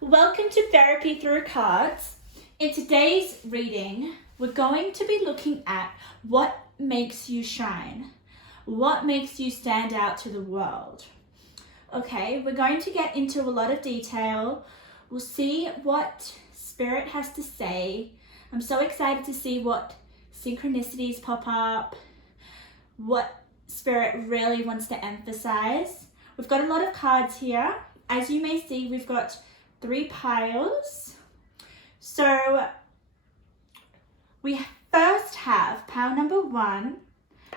Welcome to Therapy Through Cards. In today's reading, we're going to be looking at what makes you shine, what makes you stand out to the world. Okay, we're going to get into a lot of detail. We'll see what Spirit has to say. I'm so excited to see what synchronicities pop up, what Spirit really wants to emphasize. We've got a lot of cards here. As you may see, we've got 3 piles. So we first have pile number 1.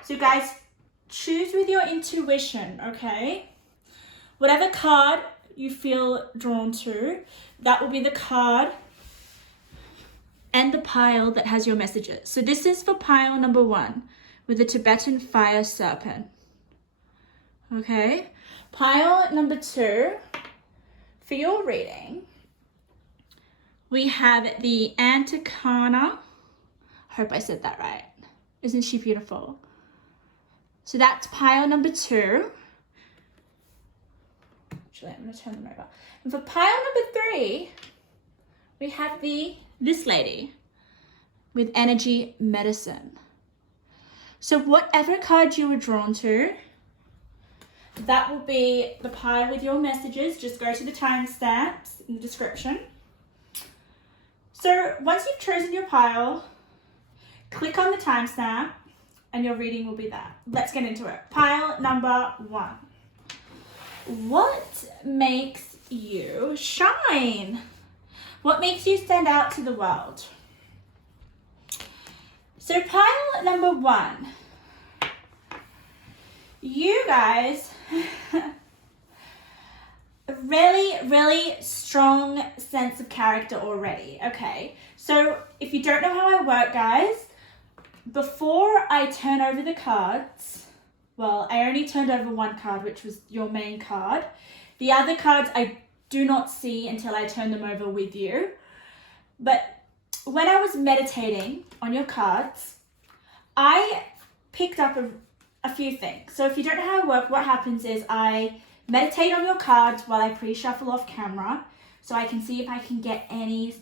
So guys, choose with your intuition, okay? Whatever card you feel drawn to, that will be the card and the pile that has your messages. So this is for pile number 1 with the Tibetan fire serpent. Okay, pile number 2, for your reading, we have the Anticana. Hope I said that right. Isn't she beautiful? So that's pile number 2. Actually, I'm going to turn them over. And for pile number 3, we have this lady with energy medicine. So whatever card you were drawn to, that will be the pile with your messages. Just go to the timestamps in the description. So once you've chosen your pile, click on the timestamp and your reading will be there. Let's get into it. Pile number 1. What makes you shine? What makes you stand out to the world? So pile number 1. You guys, really strong sense of character already, okay? So if you don't know how I work, guys, before I turn over the cards, well, I only turned over 1 card, which was your main card. The other cards I do not see until I turn them over with you. But when I was meditating on your cards, I picked up a few things. So if you don't know how I work, what happens is I meditate on your cards while I pre-shuffle off camera, so I can see if I can get any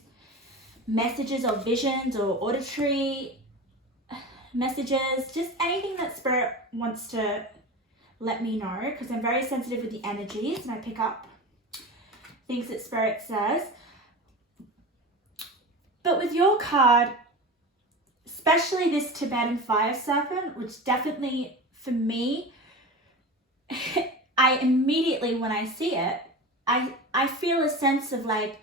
messages or visions or auditory messages, just anything that Spirit wants to let me know, because I'm very sensitive with the energies and I pick up things that Spirit says. But with your card, especially this Tibetan fire serpent, which definitely for me, I immediately, when I see it, I feel a sense of like,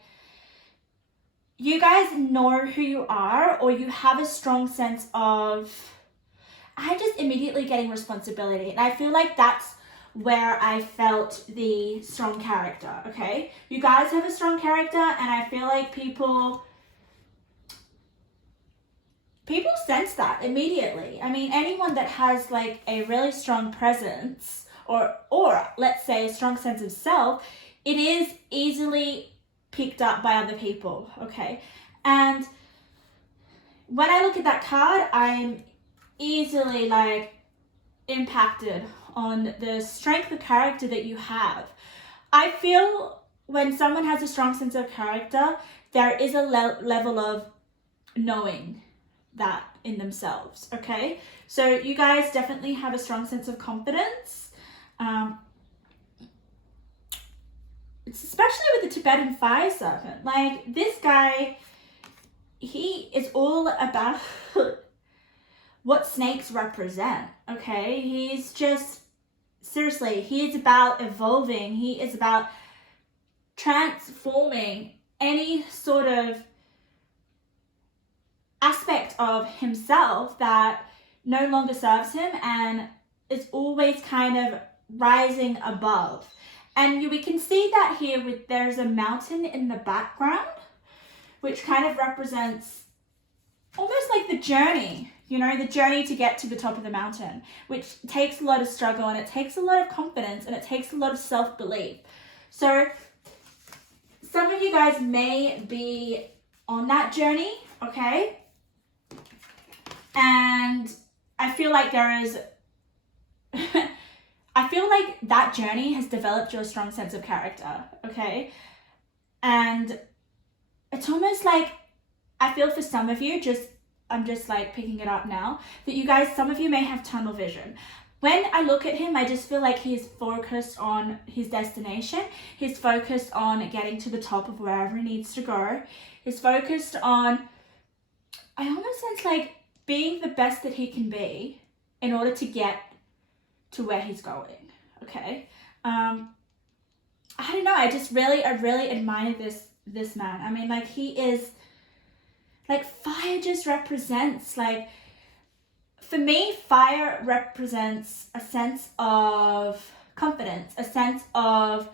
you guys know who you are, or you have a strong sense of, I just immediately getting responsibility. And I feel like that's where I felt the strong character, okay? You guys have a strong character, and I feel like people sense that immediately. I mean, anyone that has like a really strong presence or let's say a strong sense of self, it is easily picked up by other people, okay? And when I look at that card, I'm easily like impacted on the strength of character that you have. I feel when someone has a strong sense of character, there is a level of knowing that in themselves, okay? So you guys definitely have a strong sense of confidence. It's especially with the Tibetan fire serpent. Like, this guy, he is all about what snakes represent, okay? He's just, seriously, he is about evolving. He is about transforming any sort of aspect of himself that no longer serves him, and is always kind of rising above. And we can see that here with, there's a mountain in the background, which kind of represents almost like the journey, you know, the journey to get to the top of the mountain, which takes a lot of struggle, and it takes a lot of confidence, and it takes a lot of self-belief. So some of you guys may be on that journey, okay? And I feel like there is I feel like that journey has developed your strong sense of character, okay? And it's almost like, I feel for some of you, I'm just like picking it up now, that you guys, some of you may have tunnel vision. When I look at him, I just feel like he's focused on his destination. He's focused on getting to the top of wherever he needs to go. He's focused on, I almost sense like being the best that he can be in order to get to where he's going. Okay. I don't know. I really admire this man. I mean, like, he is, like, fire just represents, like, for me, fire represents a sense of confidence, a sense of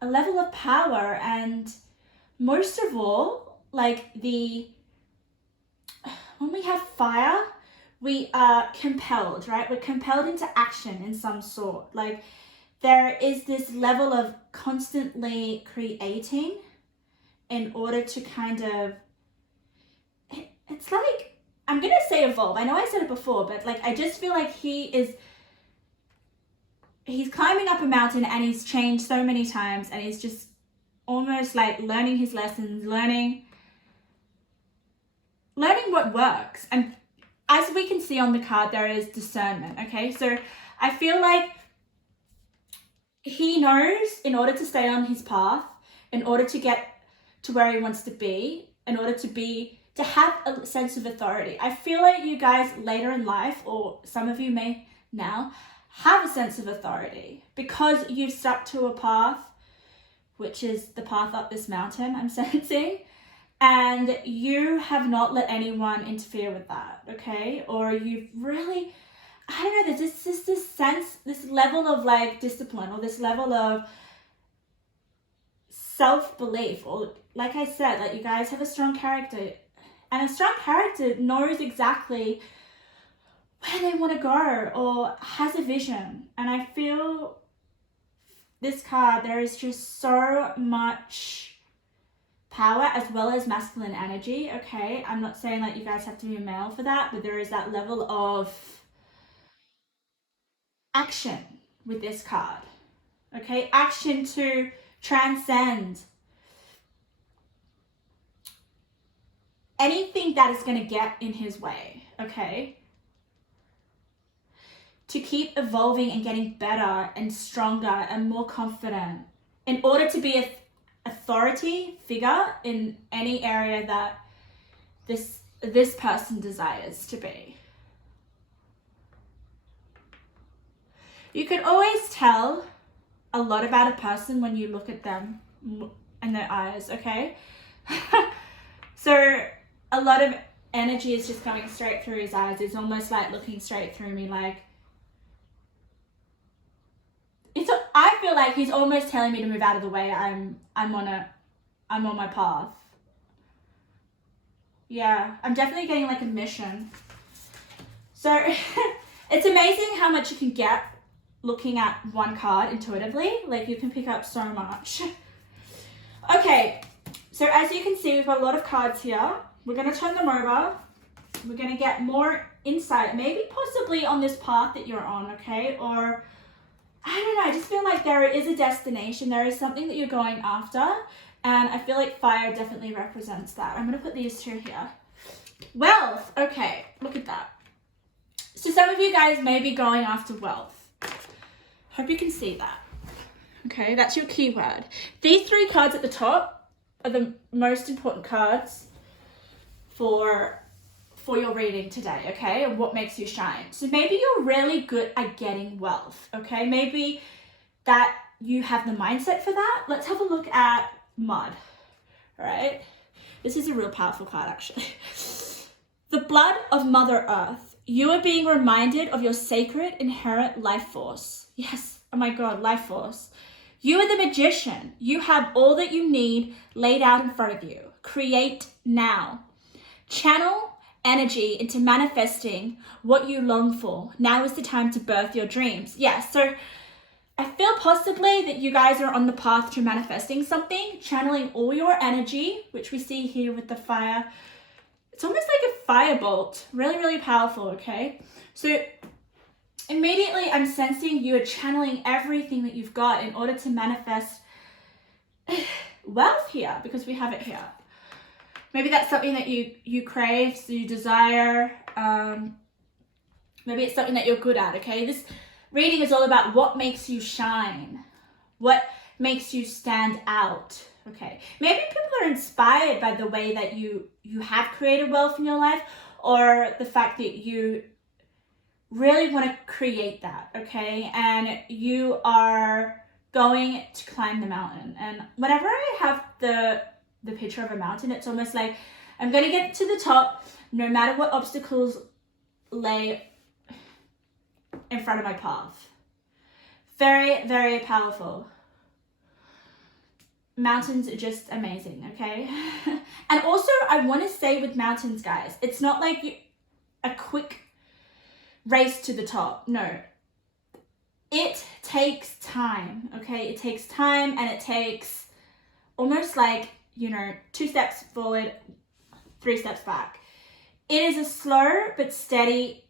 a level of power, and most of all, like, when we have fire, we are compelled, right? We're compelled into action in some sort. Like, there is this level of constantly creating in order to kind of, it's like, I'm going to say evolve. I know I said it before, but like, I just feel like he's climbing up a mountain and he's changed so many times, and he's just almost like learning his lessons, learning what works. And as we can see on the card, there is discernment. Okay. So I feel like he knows, in order to stay on his path, in order to get to where he wants to be, in order to have a sense of authority. I feel like you guys later in life, or some of you may now, have a sense of authority because you've stuck to a path, which is the path up this mountain, I'm sensing, and you have not let anyone interfere with that, okay? Or you've really, I don't know, there's just this sense, this level of like discipline, or this level of self-belief, or like I said, like, you guys have a strong character. And a strong character knows exactly where they want to go, or has a vision. And I feel this card, there is just so much power as well as masculine energy, okay? I'm not saying that you guys have to be a male for that, but there is that level of action with this card, okay? Action to transcend anything that is going to get in his way, okay? To keep evolving and getting better and stronger and more confident in order to be an authority figure in any area that this person desires to be. You can always tell a lot about a person when you look at them in their eyes, okay? So a lot of energy is just coming straight through his eyes. It's almost like looking straight through me, like, I feel like he's almost telling me to move out of the way. I'm on my path. Yeah, I'm definitely getting like a mission. So it's amazing how much you can get looking at one card intuitively. Like, you can pick up so much. Okay, so as you can see, we've got a lot of cards here. We're going to turn them over. We're going to get more insight, maybe possibly on this path that you're on, okay? Or, I don't know, I just feel like there is a destination. There is something that you're going after. And I feel like fire definitely represents that. I'm going to put these two here. Wealth. Okay, look at that. So some of you guys may be going after wealth. Hope you can see that. Okay, that's your keyword. These three cards at the top are the most important cards for your reading today, okay? And what makes you shine. So maybe you're really good at getting wealth, okay? Maybe that you have the mindset for that. Let's have a look at mud, all right? This is a real powerful card, actually. The blood of Mother Earth. You are being reminded of your sacred inherent life force. Yes, oh my God, life force. You are the magician. You have all that you need laid out in front of you. Create now. Channel energy into manifesting what you long for. Now is the time to birth your dreams. Yeah, so I feel possibly that you guys are on the path to manifesting something, channeling all your energy, which we see here with the fire. It's almost like a firebolt, really, really powerful, okay? So immediately I'm sensing you are channeling everything that you've got in order to manifest wealth here because we have it here. Maybe that's something that you crave, so you desire. Maybe it's something that you're good at, okay? This reading is all about what makes you shine, what makes you stand out, okay? Maybe people are inspired by the way that you have created wealth in your life, or the fact that you really want to create that, okay? And you are going to climb the mountain. And whenever I have the picture of a mountain, it's almost like I'm going to get to the top no matter what obstacles lay in front of my path. Very, very powerful. Mountains are just amazing, okay? And also, I want to say with mountains, guys, it's not like a quick race to the top. No. It takes time, okay? It takes time, and it takes almost like, 2 steps forward, 3 steps back. It is a slow but steady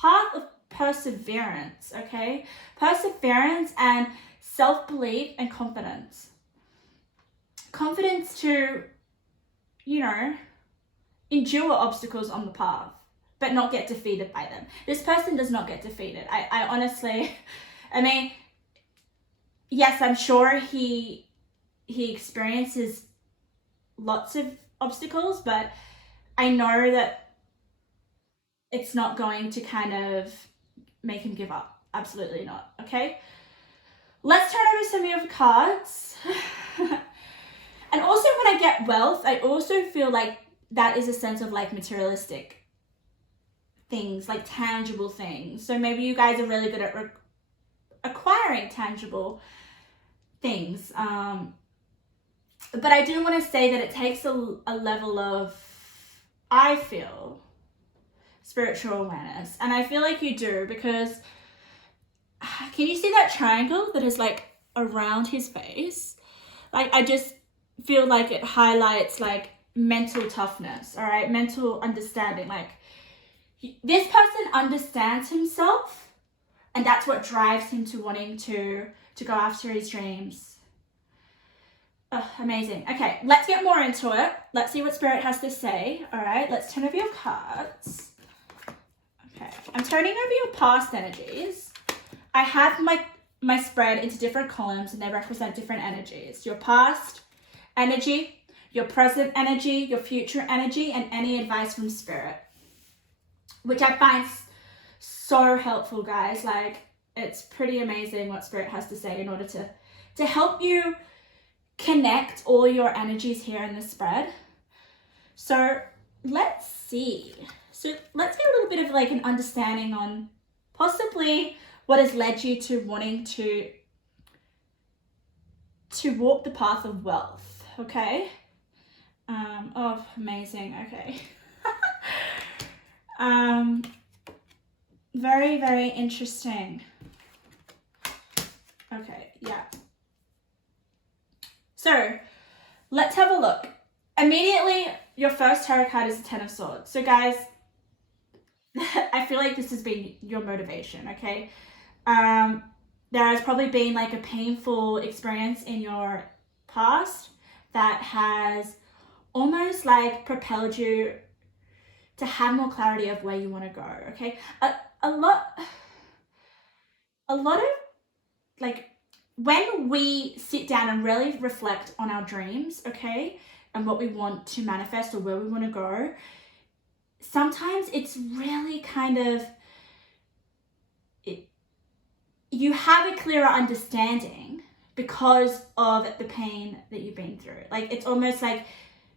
path of perseverance, okay? Perseverance and self-belief and confidence. Confidence to, endure obstacles on the path, but not get defeated by them. This person does not get defeated. I honestly, yes, I'm sure he experiences lots of obstacles, but I know that it's not going to kind of make him give up. Absolutely not, okay? Let's turn over some of your cards. And also when I get wealth, I also feel like that is a sense of like materialistic things, like tangible things. So maybe you guys are really good at acquiring tangible things. But I do want to say that it takes a level of, I feel, spiritual awareness. And I feel like you do, because can you see that triangle that is like around his face? Like, I just feel like it highlights like mental toughness, all right? Mental understanding. Like, this person understands himself, and that's what drives him to wanting to go after his dreams. Oh, amazing. Okay, let's get more into it. Let's see what Spirit has to say. All right, let's turn over your cards. Okay, I'm turning over your past energies. I have my spread into different columns, and they represent different energies. Your past energy, your present energy, your future energy, and any advice from Spirit, which I find so helpful, guys. Like, it's pretty amazing what Spirit has to say in order to help you connect all your energies here in the spread. So let's see. So let's get a little bit of like an understanding on possibly what has led you to wanting to walk the path of wealth, okay? Oh, amazing, okay. Very, very interesting. Okay, yeah. So let's have a look. Immediately, your first tarot card is the Ten of Swords. So guys, I feel like this has been your motivation, okay? There has probably been like a painful experience in your past that has almost like propelled you to have more clarity of where you want to go, okay? A lot of like, when we sit down and really reflect on our dreams, okay, and what we want to manifest or where we want to go, sometimes it's really kind of, you have a clearer understanding because of the pain that you've been through. Like, it's almost like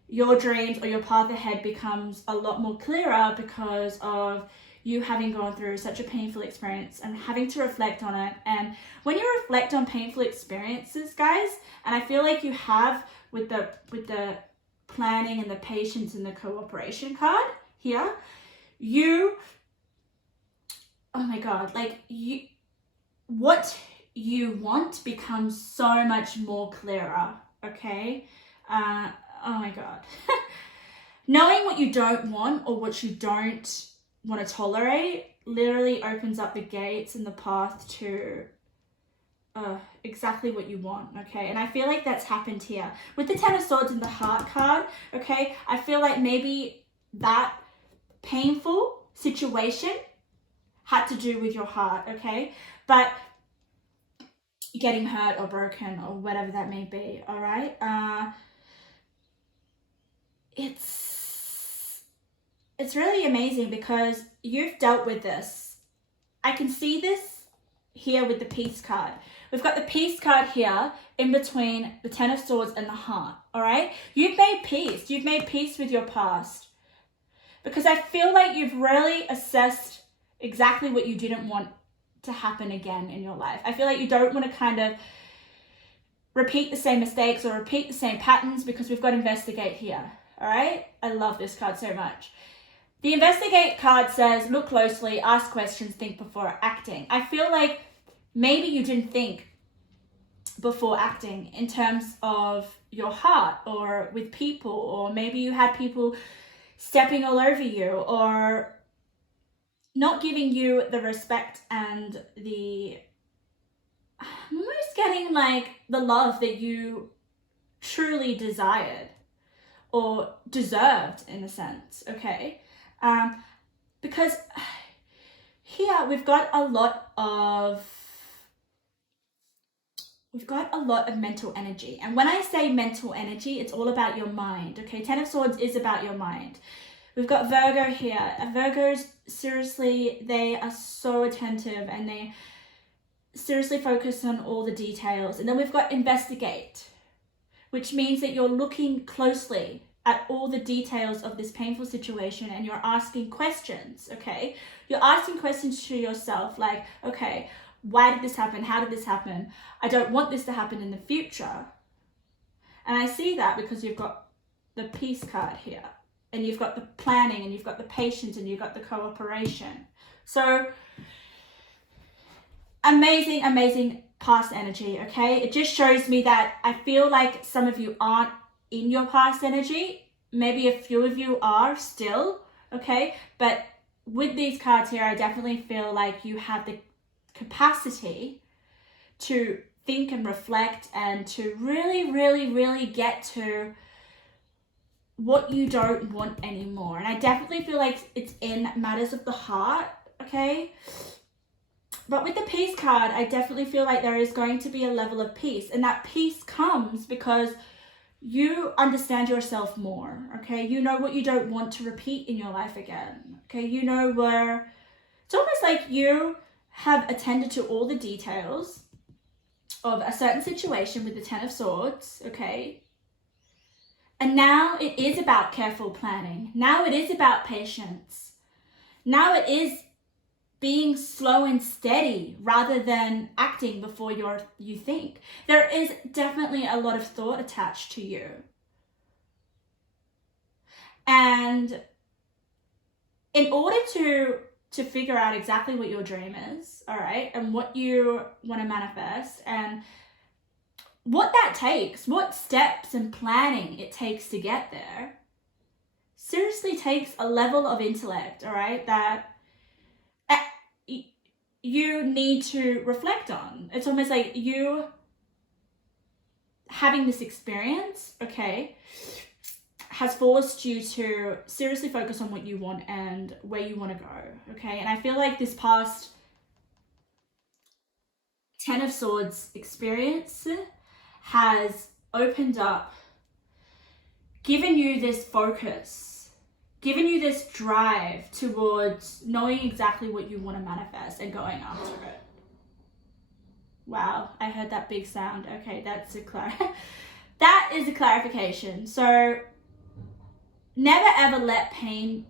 your dreams or your path ahead becomes a lot more clearer because of you having gone through such a painful experience and having to reflect on it. And when you reflect on painful experiences, guys, and I feel like you have with the planning and the patience and the cooperation card here, oh my God, like what you want becomes so much more clearer, okay? Oh my God. Knowing what you don't want or what you don't want to tolerate literally opens up the gates and the path to exactly what you want, okay? And I feel like that's happened here. With the Ten of Swords and the Heart card, okay, I feel like maybe that painful situation had to do with your heart, okay? But getting hurt or broken or whatever that may be, all right? It's really amazing because you've dealt with this. I can see this here with the Peace card. We've got the Peace card here in between the Ten of Swords and the Heart, all right? You've made peace. You've made peace with your past. Because I feel like you've really assessed exactly what you didn't want to happen again in your life. I feel like you don't want to kind of repeat the same mistakes or repeat the same patterns, because we've got investigate here, all right? I love this card so much. The investigate card says, look closely, ask questions, think before acting. I feel like maybe you didn't think before acting in terms of your heart or with people, or maybe you had people stepping all over you or not giving you the respect and I'm almost getting like the love that you truly desired or deserved in a sense, okay? Because here we've got a lot of mental energy. And when I say mental energy, it's all about your mind, okay? Ten of Swords is about your mind. We've got Virgo here. Virgos, seriously, they are so attentive and they seriously focus on all the details. And then we've got investigate, which means that you're looking closely at all the details of this painful situation and you're asking questions, okay? You're asking questions to yourself like, okay, why did this happen? How did this happen? I don't want this to happen in the future. And I see that because you've got the Peace card here, and you've got the planning, and you've got the patience, and you've got the cooperation. So amazing, amazing past energy, okay? It just shows me that I feel like some of you aren't in your past energy. Maybe a few of you are still, okay? But with these cards here, I definitely feel like you have the capacity to think and reflect and to really, really, really get to what you don't want anymore. And I definitely feel like it's in matters of the heart, okay? But with the Peace card, I definitely feel like there is going to be a level of peace. And that peace comes because you understand yourself more, okay? You know what you don't want to repeat in your life again, okay? You know where it's almost like you have attended to all the details of a certain situation with the Ten of Swords, okay? And now it is about careful planning. Now it is about patience. Now it is being slow and steady rather than acting before you think. There is definitely a lot of thought attached to you. And in order to figure out exactly what your dream is, all right, and what you want to manifest and what that takes, what steps and planning it takes to get there, seriously takes a level of intellect, all right, that you need to reflect on. It's almost like you having this experience, okay, has forced you to seriously focus on what you want and where you want to go, okay? And I feel like this past Ten of Swords experience has opened up, given you this focus, given you this drive towards knowing exactly what you want to manifest and going after it. Wow, I heard that big sound. Okay, that is a clarification. So never ever let pain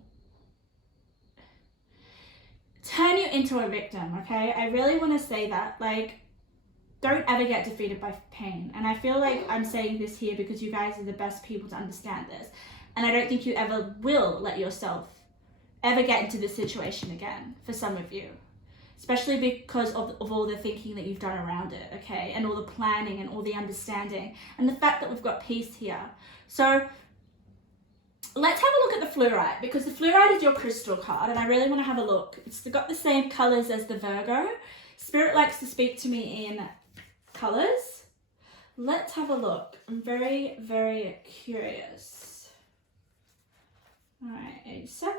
turn you into a victim, okay? I really want to say that. Like, don't ever get defeated by pain. And I feel like I'm saying this here because you guys are the best people to understand this. And I don't think you ever will let yourself ever get into this situation again, for some of you. Especially because of all the thinking that you've done around it, okay? And all the planning and all the understanding. And the fact that we've got peace here. So let's have a look at the fluorite, because the fluorite is your crystal card and I really want to have a look. It's got the same colors as the Virgo. Spirit likes to speak to me in colors. Let's have a look. I'm very, very curious. All right, 87.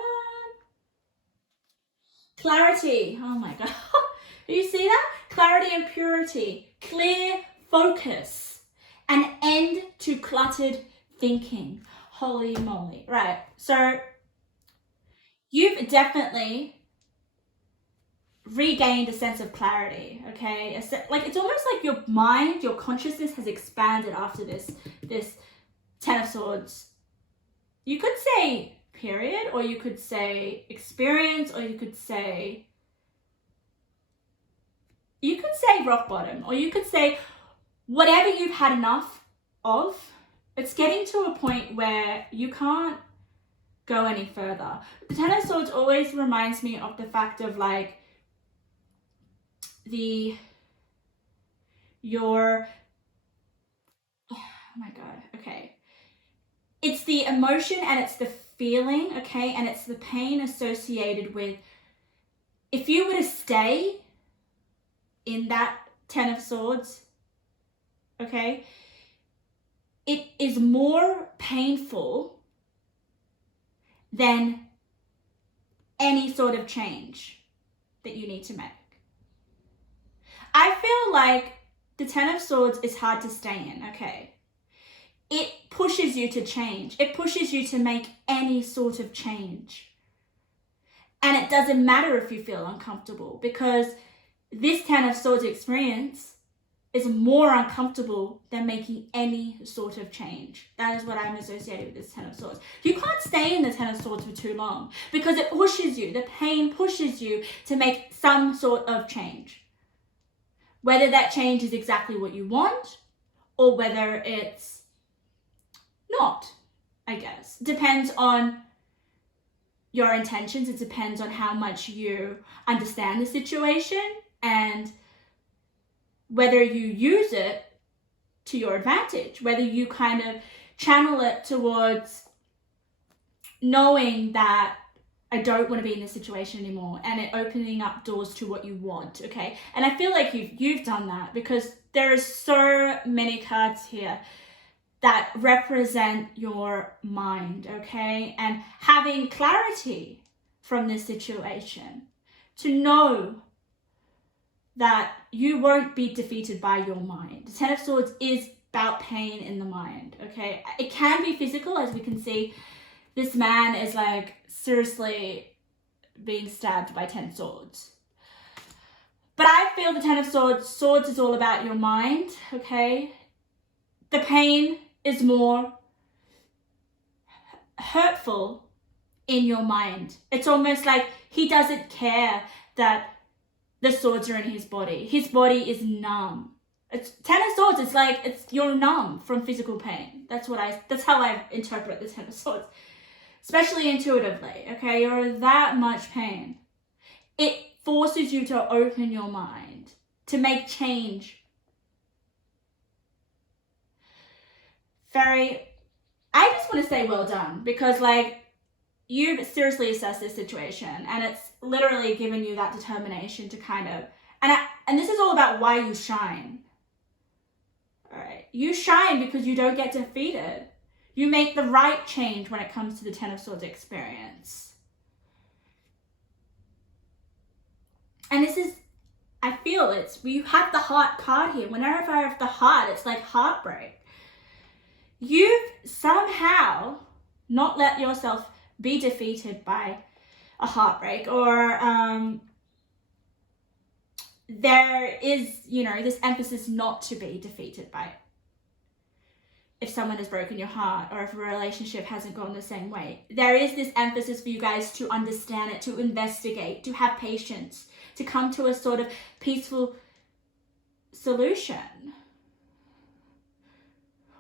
Clarity. Oh my God. Do you see that? Clarity and purity. Clear focus. An end to cluttered thinking. Holy moly. Right. So you've definitely regained a sense of clarity, okay? Like it's almost like your mind, your consciousness has expanded after this Ten of Swords. You could say period, or you could say experience, or you could say rock bottom, or you could say whatever you've had enough of. It's getting to a point where you can't go any further. The Ten of Swords always reminds me of the fact of like oh my God, okay. It's the emotion and it's the feeling, okay, and it's the pain associated with, if you were to stay in that Ten of Swords, okay, it is more painful than any sort of change that you need to make. I feel like the Ten of Swords is hard to stay in, okay? It pushes you to change. It pushes you to make any sort of change. And it doesn't matter if you feel uncomfortable, because this Ten of Swords experience is more uncomfortable than making any sort of change. That is what I'm associated with this Ten of Swords. You can't stay in the Ten of Swords for too long because it pushes you, the pain pushes you to make some sort of change. Whether that change is exactly what you want or whether it's not, I guess. Depends on your intentions. It depends on how much you understand the situation and whether you use it to your advantage, whether you kind of channel it towards knowing that I don't want to be in this situation anymore, and it opening up doors to what you want, okay? And I feel like you've done that, because there are so many cards here that represent your mind, okay? And having clarity from this situation to know that you won't be defeated by your mind. The Ten of Swords is about pain in the mind, okay? It can be physical, as we can see. This man is like seriously being stabbed by 10 swords. But I feel the Ten of Swords is all about your mind, okay? The pain is more hurtful in your mind. It's almost like he doesn't care that the swords are in his body. His body is numb. It's Ten of Swords. It's like you're numb from physical pain. That's how I interpret the Ten of Swords, especially intuitively. Okay, you're in that much pain. It forces you to open your mind to make change. I just want to say well done, because like you've seriously assessed this situation and it's literally given you that determination to kind of, and this is all about why you shine. All right, you shine because you don't get defeated. You make the right change when it comes to the Ten of Swords experience. And this is, I feel you have the heart card here. Whenever I have the heart, it's like heartbreak. You've somehow not let yourself be defeated by a heartbreak, or there is, this emphasis not to be defeated by it. If someone has broken your heart, or if a relationship hasn't gone the same way, there is this emphasis for you guys to understand it, to investigate, to have patience, to come to a sort of peaceful solution,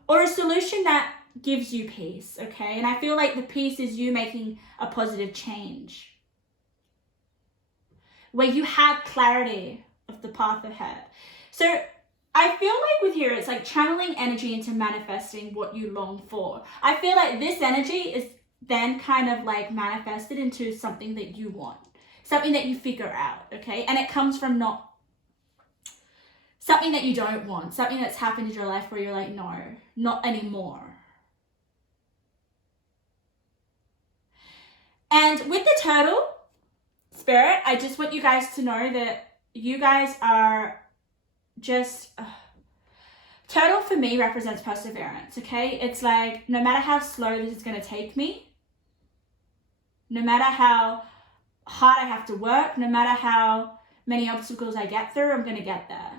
or a solution that gives you peace, okay? And I feel like the peace is you making a positive change, where you have clarity of the path ahead. So I feel like with here, it's like channeling energy into manifesting what you long for. I feel like this energy is then kind of like manifested into something that you want, something that you figure out, okay? And it comes from not something that you don't want, something that's happened in your life where you're like, no, not anymore. And with the turtle spirit, I just want you guys to know that you guys are just... turtle for me represents perseverance, okay? It's like, no matter how slow this is going to take me, no matter how hard I have to work, no matter how many obstacles I get through, I'm going to get there.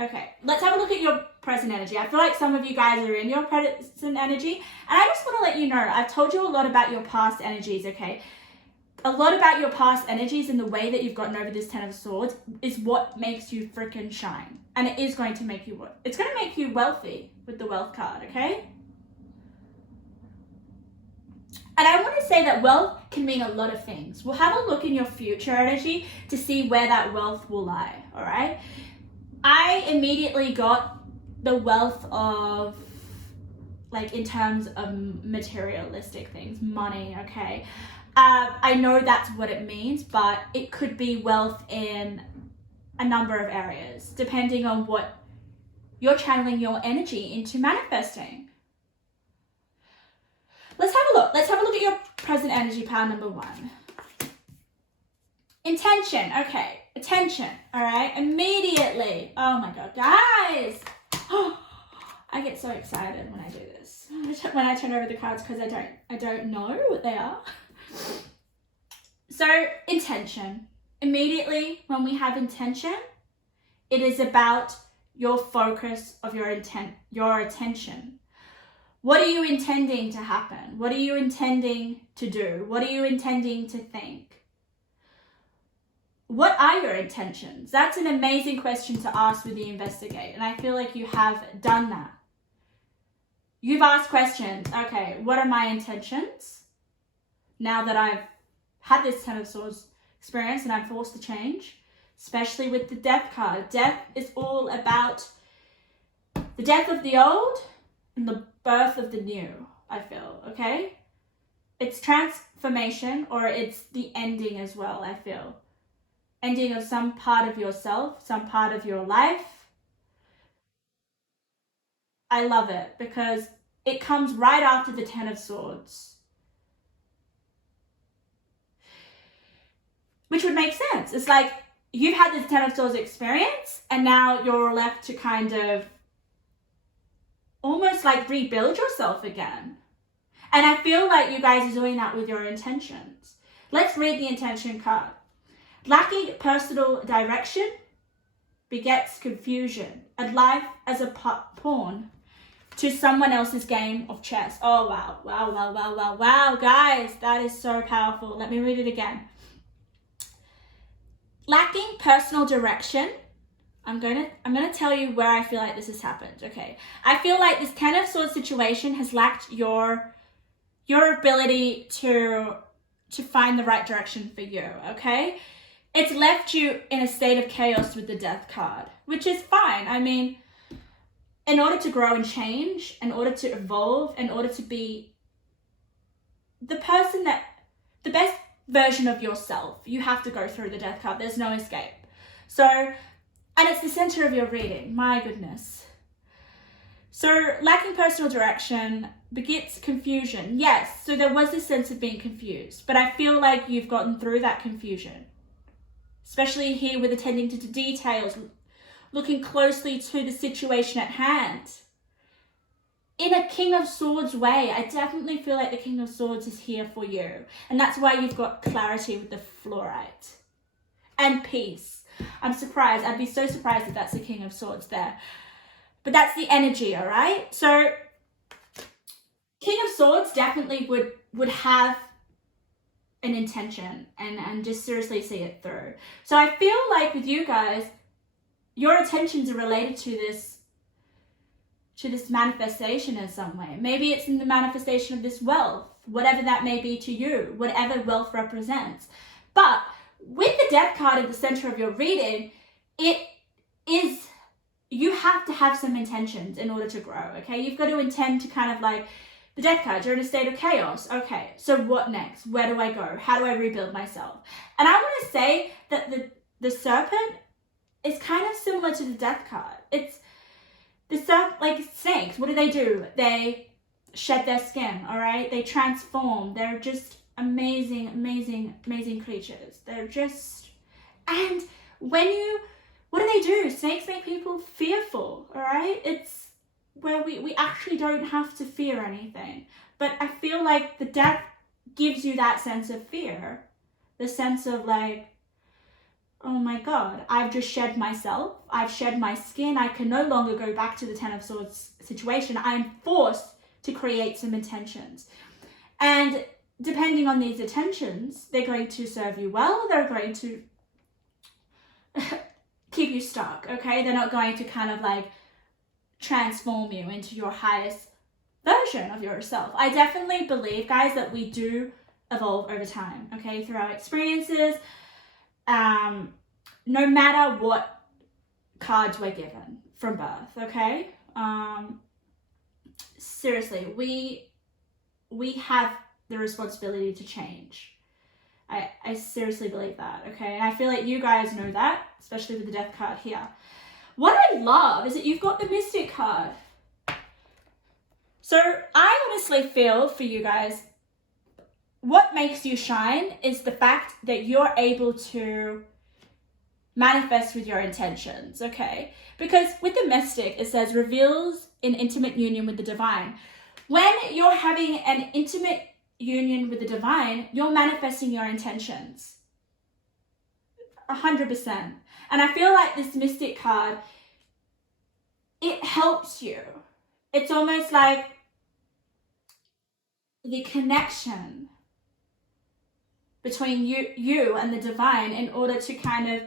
Okay, let's have a look at your present energy. I feel like some of you guys are in your present energy, and I just want to let you know, I've told you a lot about your past energies, okay? A lot about your past energies and the way that you've gotten over this 10 of Swords is what makes you freaking shine. And it is going to make you, it's going to make you wealthy with the wealth card, okay? And I want to say that wealth can mean a lot of things. We'll have a look in your future energy to see where that wealth will lie, all right? I immediately got the wealth of, like, in terms of materialistic things, money, okay? I know that's what it means, but it could be wealth in a number of areas, depending on what you're channeling your energy into manifesting. Let's have a look. Let's have a look at your present energy, power number 1. Intention. Okay. Attention. All right. Immediately. Oh my God, guys. I get so excited when I do this. When I turn over the cards, because I don't know what they are. So, intention. Immediately, when we have intention, it is about your focus of your attention. What are you intending to happen? What are you intending to do? What are you intending to think? What are your intentions? That's an amazing question to ask with the investigate, and I feel like you have done that. You've asked questions. Okay, what are my intentions? Now that I've had this 10 of Swords experience and I'm forced to change, especially with the Death card. Death is all about the death of the old and the birth of the new, I feel, okay? It's transformation, or it's the ending as well, I feel. Ending of some part of yourself, some part of your life. I love it because it comes right after the 10 of Swords. Which would make sense. It's like you've had this 10 of Swords experience and now you're left to kind of almost like rebuild yourself again. And I feel like you guys are doing that with your intentions. Let's read the intention card. Lacking personal direction begets confusion, and life as a pawn to someone else's game of chess. Oh, wow, wow, wow, wow, wow, wow, guys, that is so powerful. Let me read it again. Lacking personal direction. I'm gonna tell you where I feel like this has happened, okay? I feel like this 10 of Swords situation has lacked your ability to find the right direction for you, okay? It's left you in a state of chaos with the Death card, which is fine. I mean, in order to grow and change, in order to evolve, in order to be the best version of yourself, you have to go through the Death card. There's no escape. So, and it's the center of your reading, my goodness. So, lacking personal direction begets confusion. Yes, so there was this sense of being confused, but I feel like you've gotten through that confusion. Especially here with attending to the details, looking closely to the situation at hand. In a King of Swords way, I definitely feel like the King of Swords is here for you. And that's why you've got clarity with the fluorite. And peace. I'm surprised. I'd be so surprised if that's the King of Swords there. But that's the energy, all right? So, King of Swords definitely would have an intention and just seriously see it through. So I feel like with you guys, your intentions are related to this manifestation in some way. Maybe it's in the manifestation of this wealth, whatever that may be to you, whatever wealth represents. But with the Death card at the center of your reading, you have to have some intentions in order to grow, okay? You've got to intend to kind of like The Death card, you're in a state of chaos. Okay, so what next? Where do I go? How do I rebuild myself? And I want to say that the Serpent is kind of similar to the Death card. It's the serpent, like snakes. What do? They shed their skin, all right? They transform. They're just amazing, amazing, amazing creatures. They're just, and what do? Snakes make people fearful, all right? It's where we actually don't have to fear anything. But I feel like the Death gives you that sense of fear. The sense of like, oh my God, I've just shed myself. I've shed my skin. I can no longer go back to the Ten of Swords situation. I'm forced to create some intentions. And depending on these intentions, they're going to serve you well. They're going to keep you stuck, okay? They're not going to kind of like transform you into your highest version of yourself. I definitely believe, guys, that we do evolve over time, okay? Through our experiences, no matter what cards we're given from birth, okay? Seriously, we have the responsibility to change. I seriously believe that, okay? And I feel like you guys know that, especially with the Death card here. What I love is that you've got the Mystic card. So I honestly feel for you guys, what makes you shine is the fact that you're able to manifest with your intentions, okay? Because with the Mystic, it says reveals in intimate union with the divine. When you're having an intimate union with the divine, you're manifesting your intentions 100%. And I feel like this Mystic card, it helps you. It's almost like the connection between you and the divine in order to kind of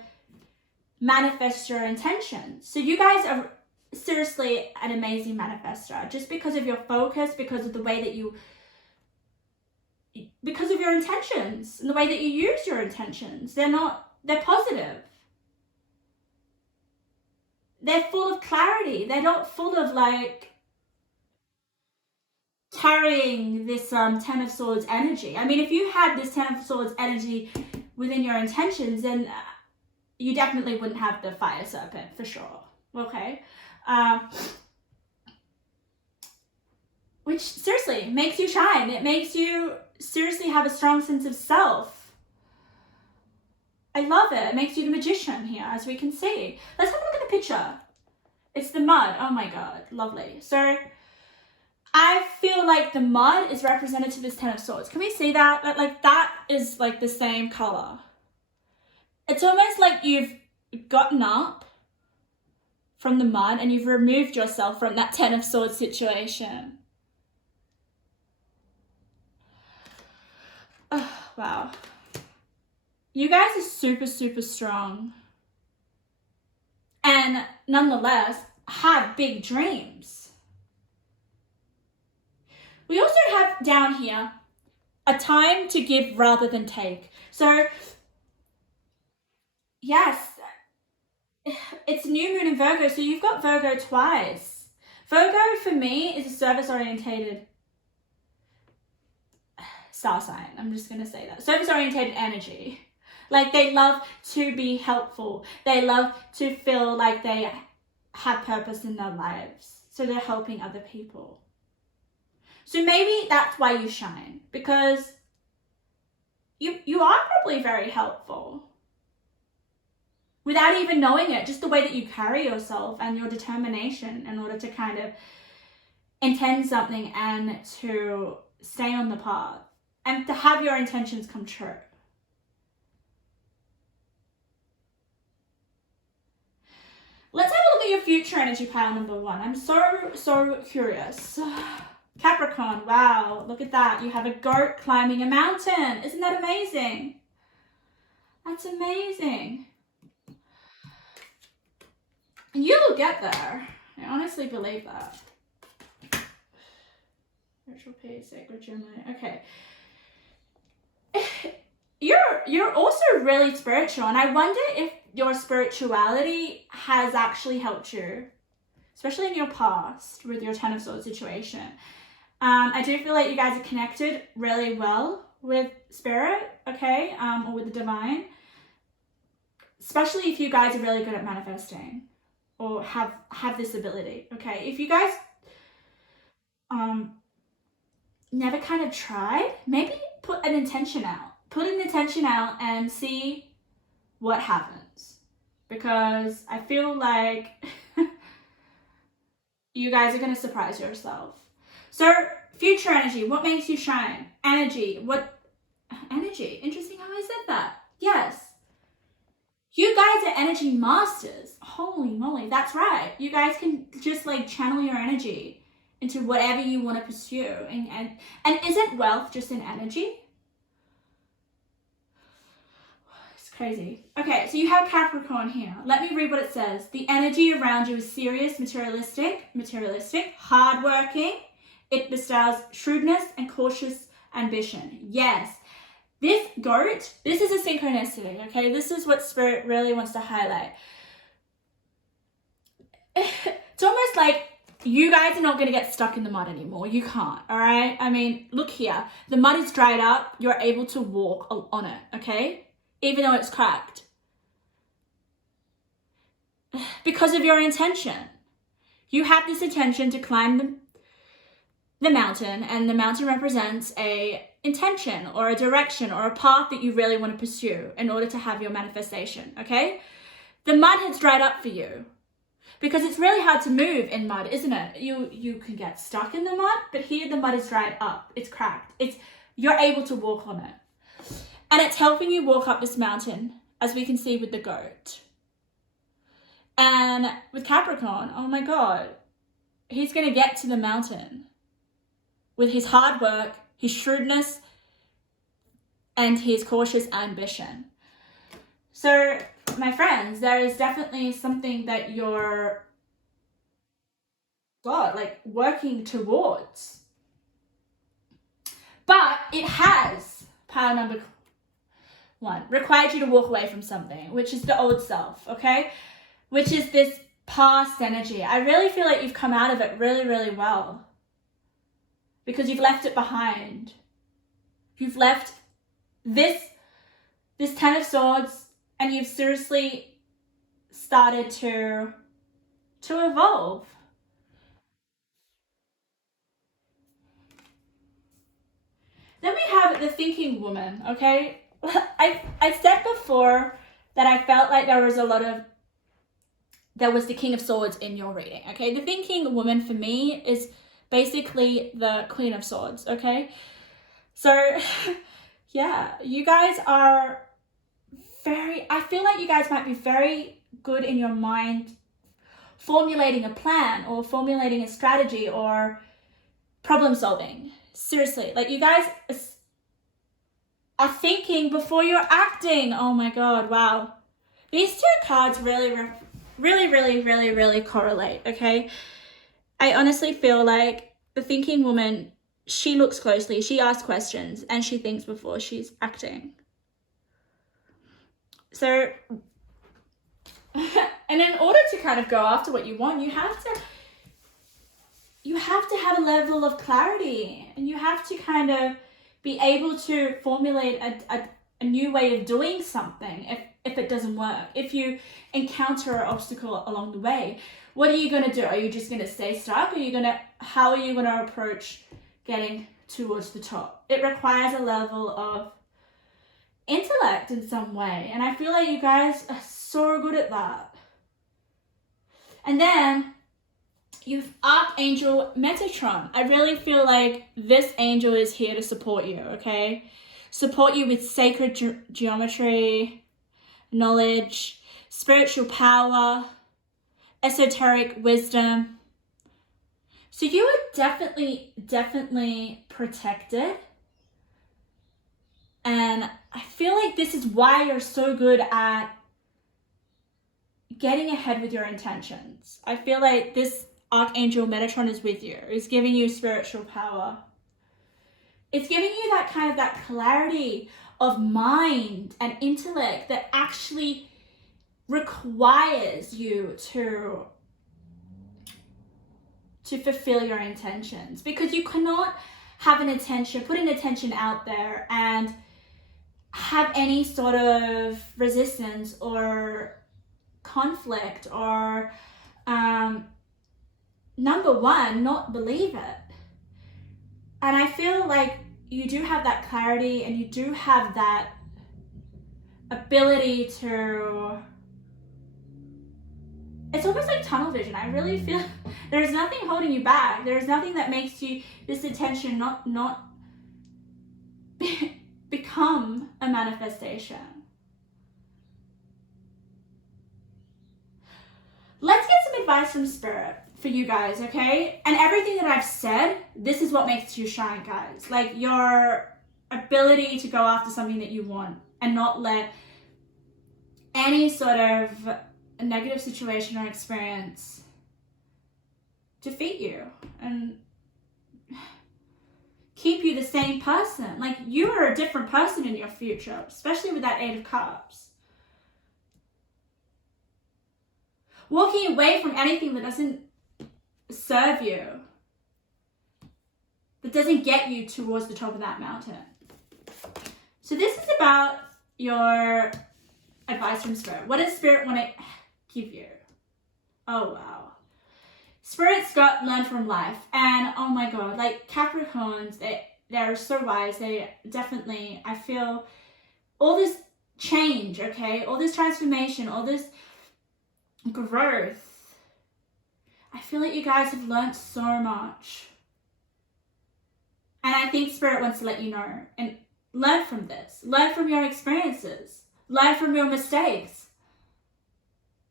manifest your intentions. So you guys are seriously an amazing manifestor just because of your focus, because of the way that because of your intentions and the way that you use your intentions. They're positive. They're full of clarity. They're not full of like carrying this Ten of Swords energy. I mean, if you had this Ten of Swords energy within your intentions, then you definitely wouldn't have the Fire Serpent for sure. Okay. Which seriously makes you shine. It makes you seriously have a strong sense of self. I love it. It makes you the magician here, as we can see. Let's have a look at the picture. It's the mud. Oh my God, lovely. So I feel like the mud is represented to this Ten of Swords. Can we see that? Like that is like the same color. It's almost like you've gotten up from the mud and you've removed yourself from that Ten of Swords situation. Oh, wow. You guys are super, super strong. And nonetheless, have big dreams. We also have down here a time to give rather than take. So, yes, it's new moon in Virgo, so you've got Virgo twice. Virgo for me is a service-orientated star sign. I'm just going to say that. Service-orientated energy. Like they love to be helpful. They love to feel like they have purpose in their lives. So they're helping other people. So maybe that's why you shine, because you are probably very helpful without even knowing it. Just the way that you carry yourself and your determination in order to kind of intend something and to stay on the path and to have your intentions come true. Let's have a look at your future energy pile number 1. I'm so curious. Capricorn, wow, look at that. You have a goat climbing a mountain. Isn't that amazing? That's amazing. And you will get there. I honestly believe that. Spiritual peace, sacred Gemini. Okay. You're also really spiritual, and I wonder if your spirituality has actually helped you, especially in your past with your Ten of Swords situation. I do feel like you guys are connected really well with spirit, okay, or with the divine, especially if you guys are really good at manifesting or have this ability, okay. If you guys never kind of tried, maybe put an intention out and see what happens, because I feel like you guys are going to surprise yourself. So future energy, what makes you shine? Energy, interesting how I said that. Yes, you guys are energy masters. Holy moly, that's right. You guys can just like channel your energy into whatever you want to pursue. And isn't wealth just an energy? It's crazy. Okay, so you have Capricorn here. Let me read what it says. The energy around you is serious, materialistic, hardworking. It bestows shrewdness and cautious ambition. Yes. This goat, this is a synchronicity, okay? This is what Spirit really wants to highlight. It's almost like you guys are not going to get stuck in the mud anymore. You can't, all right? I mean, look here. The mud is dried up. You're able to walk on it, okay? Even though it's cracked. Because of your intention. You have this intention to climb the mountain, and the mountain represents a intention or a direction or a path that you really want to pursue in order to have your manifestation, okay? The mud has dried up for you because it's really hard to move in mud, isn't it? You can get stuck in the mud, but here the mud is dried up. It's cracked. You're able to walk on it. And it's helping you walk up this mountain, as we can see with the goat. And with Capricorn, oh my God, he's going to get to the mountain with his hard work, his shrewdness, and his cautious ambition. So, my friends, there is definitely something that you're working towards. But it has, power number 1, required you to walk away from something, which is the old self, okay? Which is this past energy. I really feel like you've come out of it really, really well, because you've left it behind. You've left this 10 of Swords, and you've seriously started to evolve. Then we have the thinking woman, okay? I said before that I felt like there was the King of Swords in your reading, okay? The thinking woman for me is basically the Queen of Swords, okay? So, yeah, you guys are I feel like you guys might be very good in your mind formulating a plan or formulating a strategy or problem solving. Seriously, like you guys are thinking before you're acting. Oh my God, wow. These two cards really correlate, okay? I honestly feel like the thinking woman, she looks closely, she asks questions, and she thinks before she's acting. So, and in order to kind of go after what you want, you have to have a level of clarity, and you have to kind of be able to formulate a new way of doing something if it doesn't work. If you encounter an obstacle along the way, what are you going to do? Are you just going to stay stuck? How are you going to approach getting towards the top? It requires a level of intellect in some way, and I feel like you guys are so good at that. And then you've Archangel Metatron. I really feel like this angel is here to support you, okay? Support you with sacred geometry, knowledge, spiritual power, esoteric wisdom. So you are definitely protected. And I feel like this is why you're so good at getting ahead with your intentions. I feel like this Archangel Metatron is with you. It's giving you spiritual power. It's giving you that clarity of mind and intellect that actually requires you to fulfill your intentions, because you cannot have an intention, put an intention out there and have any sort of resistance or conflict or number one, not believe it. And I feel like you do have that clarity and you do have that ability to, it's almost like tunnel vision. I really feel there's nothing holding you back. There's nothing that makes you, this intention not become a manifestation. Let's get some advice from Spirit for you guys, okay? And everything that I've said, this is what makes you shine, guys. Like your ability to go after something that you want and not let any sort of a negative situation or experience defeat you and keep you the same person. Like you are a different person in your future, especially with that 8 of Cups. Walking away from anything that doesn't serve you, that doesn't get you towards the top of that mountain. So this is about your advice from Spirit. What does Spirit want to give you? Oh, wow. Spirit's got learn from life. And oh my God, like Capricorns, they're so wise. They definitely, I feel all this change, okay? All this transformation, all this growth. I feel like you guys have learned so much. And I think Spirit wants to let you know and learn from this. Learn from your experiences. Learn from your mistakes.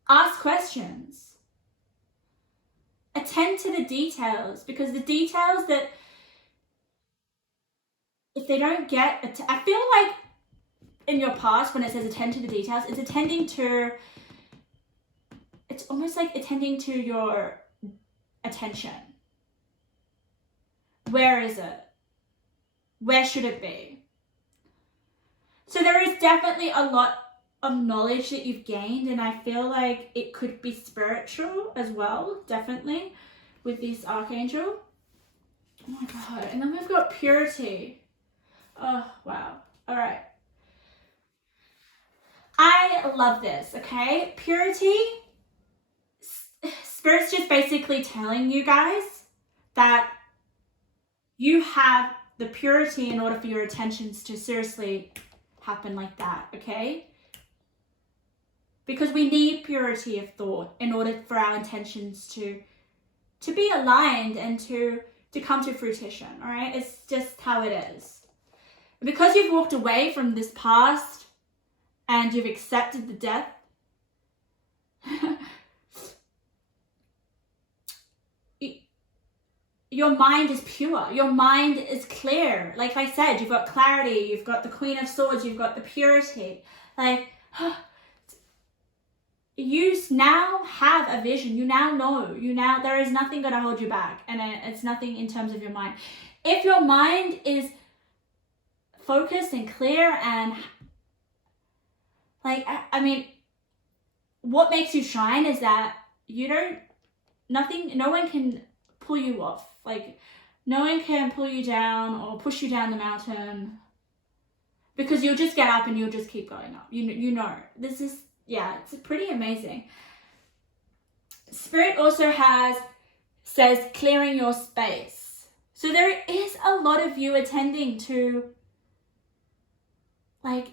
Ask questions. Attend to the details, because the details that, if they don't get, I feel like in your past when it says attend to the details, it's attending to, it's almost like attending to your attention. Where is it? Where should it be? So there is definitely a lot of knowledge that you've gained, and I feel like it could be spiritual as well, definitely, with this archangel. Oh my God. And then we've got purity. Oh, wow. All right. I love this, okay? Purity, Spirit's just basically telling you guys that you have the purity in order for your attentions to seriously happen like that, okay? Because we need purity of thought in order for our intentions to be aligned and to come to fruition, all right? It's just how it is. Because you've walked away from this past and you've accepted the death, your mind is pure. Your mind is clear. Like I said, you've got clarity. You've got the Queen of Swords. You've got the purity. Like, you now have a vision. You now know. There is nothing going to hold you back. And it's nothing in terms of your mind. If your mind is focused and clear and like, I mean, what makes you shine is that no one can pull you off. Like, no one can pull you down or push you down the mountain, because you'll just get up and you'll just keep going up. You know, this is, yeah, it's pretty amazing. Spirit also says clearing your space. So there is a lot of you attending to like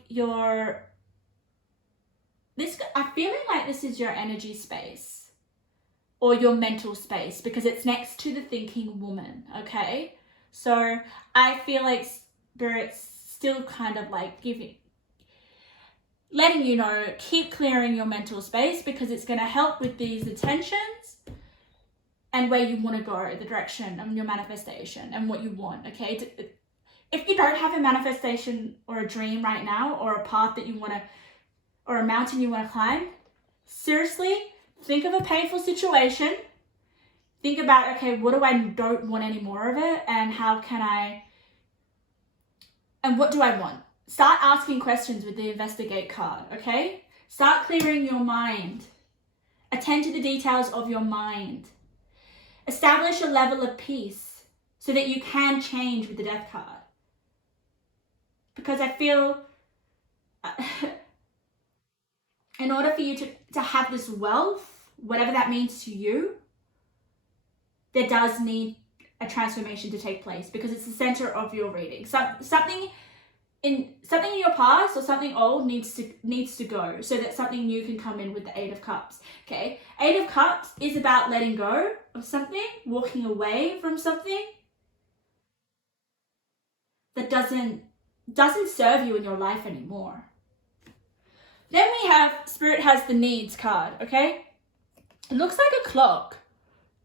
I'm feeling like this is your energy space or your mental space, because it's next to the thinking woman, okay? So I feel like Spirit's still kind of like letting you know, keep clearing your mental space, because it's going to help with these attentions and where you want to go, the direction of your manifestation and what you want, okay? If you don't have a manifestation or a dream right now, or a path that you want to, or a mountain you want to climb, seriously, think of a painful situation. Think about, okay, what do I don't want any more of it, and and what do I want? Start asking questions with the investigate card, okay? Start clearing your mind. Attend to the details of your mind. Establish a level of peace so that you can change with the Death card. Because I feel in order for you to have this wealth, whatever that means to you, there does need a transformation to take place, because it's the center of your reading. Something in your past or something old needs to go so that something new can come in with the Eight of Cups. Okay, Eight of Cups is about letting go of something, walking away from something that doesn't serve you in your life anymore. Then we have, Spirit has the Needs card, okay? It looks like a clock,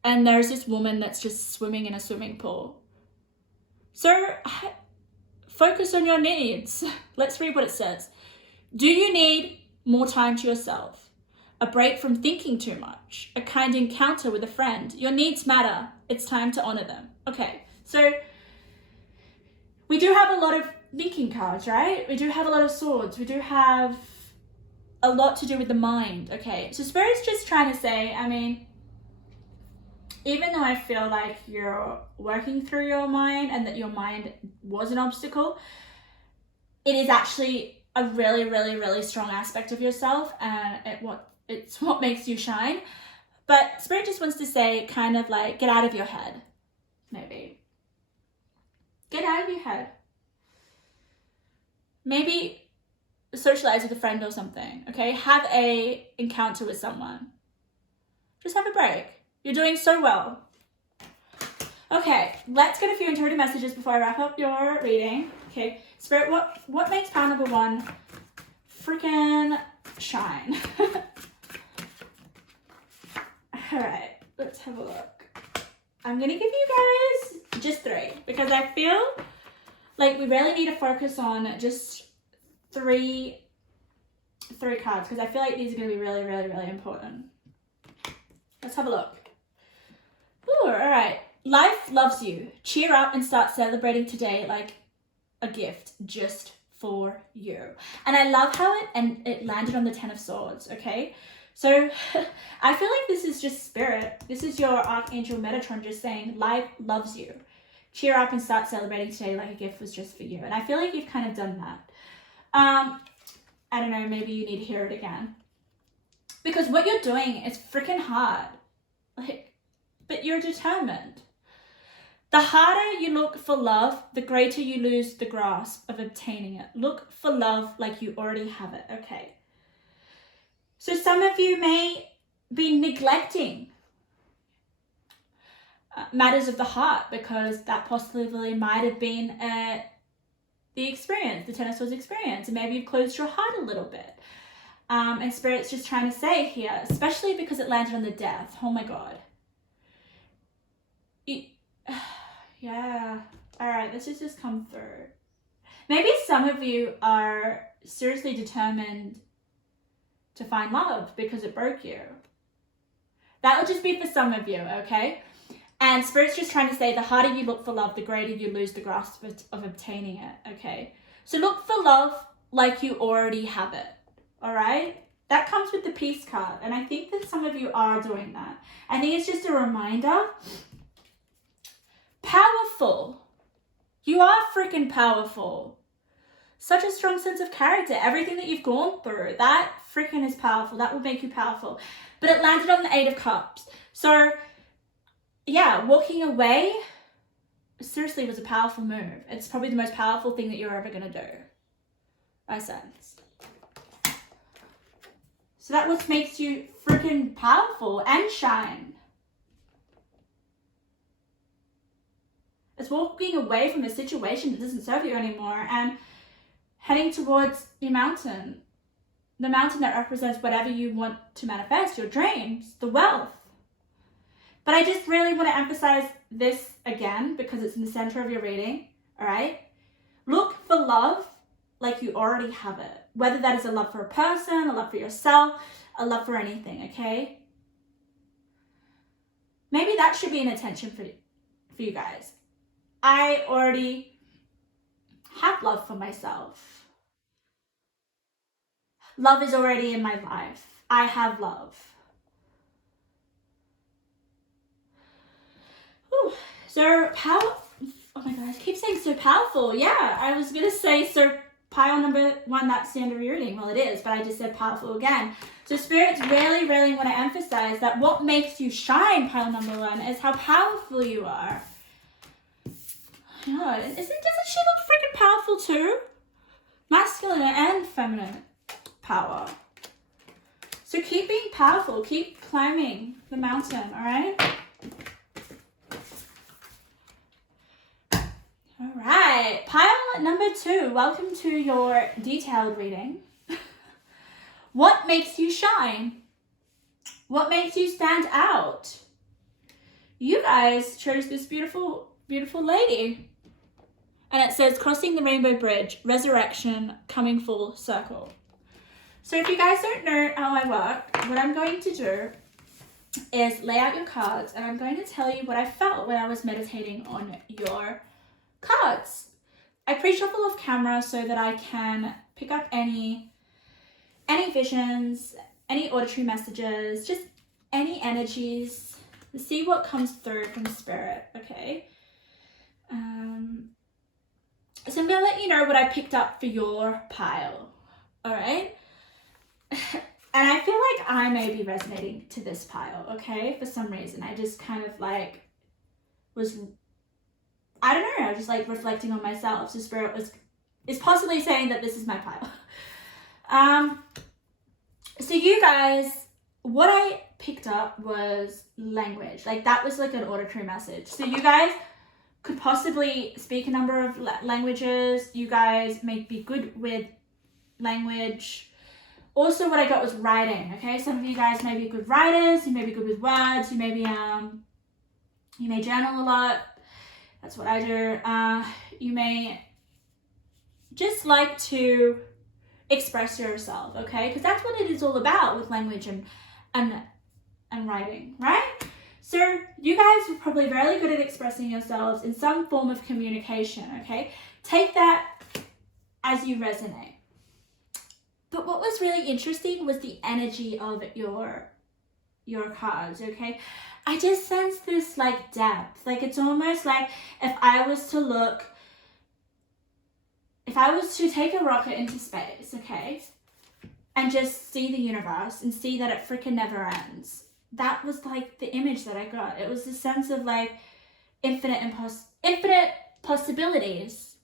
and there's this woman that's just swimming in a swimming pool. So focus on your needs. Let's read what it says. Do you need more time to yourself? A break from thinking too much? A kind encounter with a friend? Your needs matter. It's time to honor them. Okay, so we do have a lot of thinking cards, right? We do have a lot of swords. We do have a lot to do with the mind, okay? So Spirit's just trying to say, I mean, even though I feel like you're working through your mind and that your mind was an obstacle, it is actually a really, really, really strong aspect of yourself, and it's what makes you shine. But Spirit just wants to say, kind of like, get out of your head, maybe. Get out of your head. Maybe socialize with a friend or something, okay? Have a encounter with someone. Just have a break. You're doing so well. Okay, let's get a few intuitive messages before I wrap up your reading. Okay, Spirit, what makes pile number one freaking shine? All right, let's have a look. I'm gonna give you guys just 3 because I feel like we really need to focus on just three cards, because I feel like these are going to be really, really, really important. Let's have a look. Ooh, all right. Life loves you. Cheer up and start celebrating today like a gift just for you. And I love how it landed on the 10 of Swords, okay? So I feel like this is just Spirit. This is your Archangel Metatron just saying, life loves you. Cheer up and start celebrating today like a gift was just for you. And I feel like you've kind of done that. I don't know, maybe you need to hear it again. Because what you're doing is freaking hard. But you're determined. The harder you look for love, the greater you lose the grasp of obtaining it. Look for love like you already have it, okay? So some of you may be neglecting matters of the heart, because that possibly might have been the experience, the 10 of Swords experience, and maybe you've closed your heart a little bit. And Spirit's just trying to say here, especially because it landed on the Death. Oh my God. Yeah. All right, this has just come through. Maybe some of you are seriously determined to find love because it broke you. That will just be for some of you, okay? And Spirit's just trying to say, the harder you look for love, the greater you lose the grasp of obtaining it, okay? So look for love like you already have it, all right? That comes with the Peace card, and I think that some of you are doing that. I think it's just a reminder. Powerful. You are freaking powerful. Such a strong sense of character. Everything that you've gone through, that freaking is powerful. That will make you powerful. But it landed on the 8 of Cups. So yeah, walking away seriously was a powerful move. It's probably the most powerful thing that you're ever going to do, I sense. So that what makes you freaking powerful and shine. It's walking away from a situation that doesn't serve you anymore and heading towards your mountain. The mountain that represents whatever you want to manifest, your dreams, the wealth. But I just really want to emphasize this again because it's in the center of your reading, all right? Look for love like you already have it. Whether that is a love for a person, a love for yourself, a love for anything, okay? Maybe that should be an intention for you guys. I already have love for myself. Love is already in my life. I have love. So oh my god, I keep saying so powerful. Yeah, I was gonna say so pile number 1, that's the end of your reading. Well, it is, but I just said powerful again. So spirits really, really want to emphasize that what makes you shine, pile number 1, is how powerful you are. God, doesn't she look freaking powerful too? Masculine and feminine power. So keep being powerful. Keep climbing the mountain, all right? All right, pile number 2. Welcome to your detailed reading. What makes you shine? What makes you stand out? You guys chose this beautiful, beautiful lady. And it says, crossing the rainbow bridge, resurrection, coming full circle. So if you guys don't know how I work, what I'm going to do is lay out your cards, and I'm going to tell you what I felt when I was meditating on your cards. I pre-shuffle off camera so that I can pick up any visions, any auditory messages, just any energies, see what comes through from spirit, okay? So I'm going to let you know what I picked up for your pile, all right? And I feel like I may be resonating to this pile, okay? For some reason, I just kind of like I don't know, I was just like reflecting on myself. So spirit is possibly saying that this is my pile. So you guys, what I picked up was language. Like that was like an auditory message. So you guys could possibly speak a number of languages. You guys may be good with language. Also, what I got was writing, okay? Some of you guys may be good writers. You may be good with words. You may be, you may journal a lot. That's what I do. You may just like to express yourself, okay? Because that's what it is all about with language and writing, right? So you guys are probably very good at expressing yourselves in some form of communication, okay? Take that as you resonate. But what was really interesting was the energy of your cards, okay? I just sense this like depth. Like it's almost like if I was to take a rocket into space, okay? And just see the universe and see that it freaking never ends. That was like the image that I got. It was a sense of like infinite possibilities.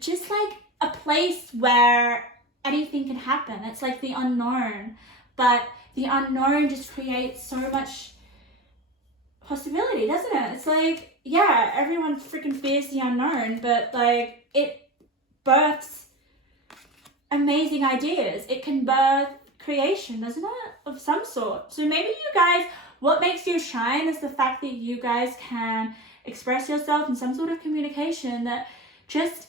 Just like a place where anything can happen. It's like the unknown, but the unknown just creates so much possibility, doesn't it? It's like, yeah, everyone freaking fears the unknown, but like it births amazing ideas. It can birth creation, doesn't it? Of some sort. So maybe you guys, what makes you shine is the fact that you guys can express yourself in some sort of communication that just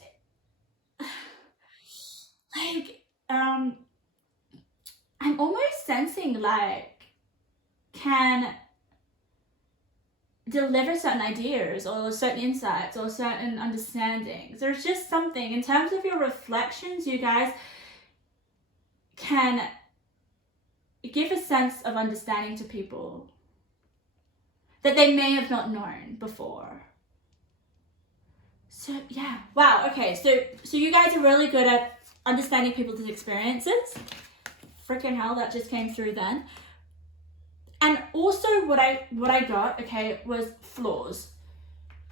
like I'm almost sensing like can deliver certain ideas or certain insights or certain understandings. There's just something in terms of your reflections, you guys can give a sense of understanding to people that they may have not known before. So yeah, wow, okay, so you guys are really good at understanding people's experiences. Freaking hell, that just came through then. And also what I got, okay, was flaws.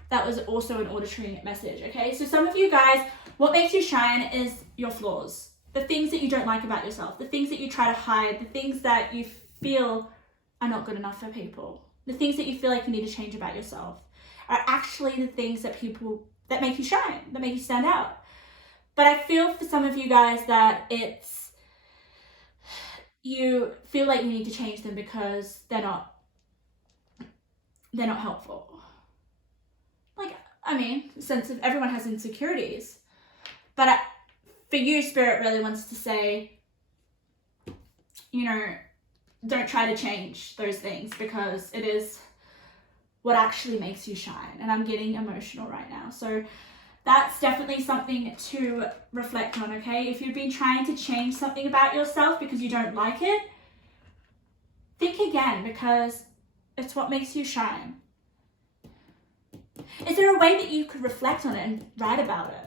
That was also an auditory message, okay? So some of you guys, what makes you shine is your flaws. The things that you don't like about yourself, the things that you try to hide, the things that you feel are not good enough for people, the things that you feel like you need to change about yourself are actually the things that make you shine, that make you stand out. But I feel for some of you guys that you feel like you need to change them because they're not helpful. Like, I mean, sense of everyone has insecurities, but for you, Spirit really wants to say, you know, don't try to change those things because it is what actually makes you shine. And I'm getting emotional right now. So that's definitely something to reflect on, okay? If you've been trying to change something about yourself because you don't like it, think again, because It's what makes you shine. Is there a way that you could reflect on it and write about it?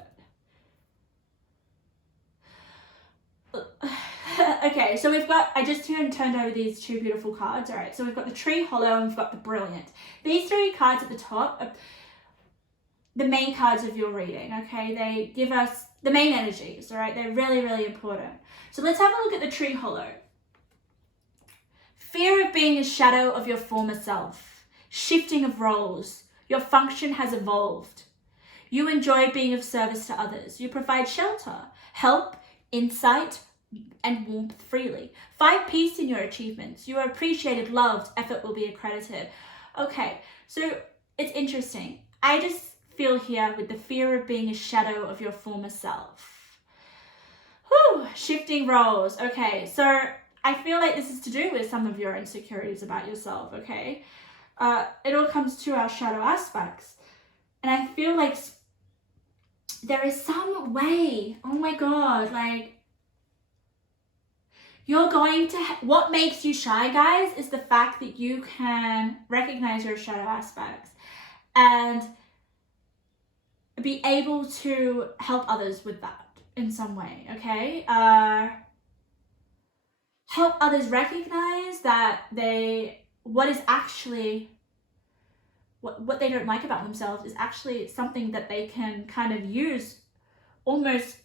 Okay, so we've got, I just turned over these two beautiful cards. All right, so we've got the Tree Hollow and we've got the Brilliant. These three cards at the top are the main cards of your reading, okay? They give us the main energies, all right? They're really, really important. So let's have a look at the Tree Hollow. Fear of being a shadow of your former self. Shifting of roles. Your function has evolved. You enjoy being of service to others. You provide shelter, help, insight, and warmth freely. Find peace in your achievements. You are appreciated, loved, effort will be accredited. Okay, so it's interesting. I just feel here with the fear of being a shadow of your former self. Whew, shifting roles. Okay, so I feel like this is to do with some of your insecurities about yourself, okay? It all comes to our shadow aspects. And I feel like there is some way, oh my God, like, you're going to, what makes you shy, guys, is the fact that you can recognize your shadow aspects and be able to help others with that in some way, okay? Help others recognize that what is actually, what they don't like about themselves is actually something that they can kind of use almost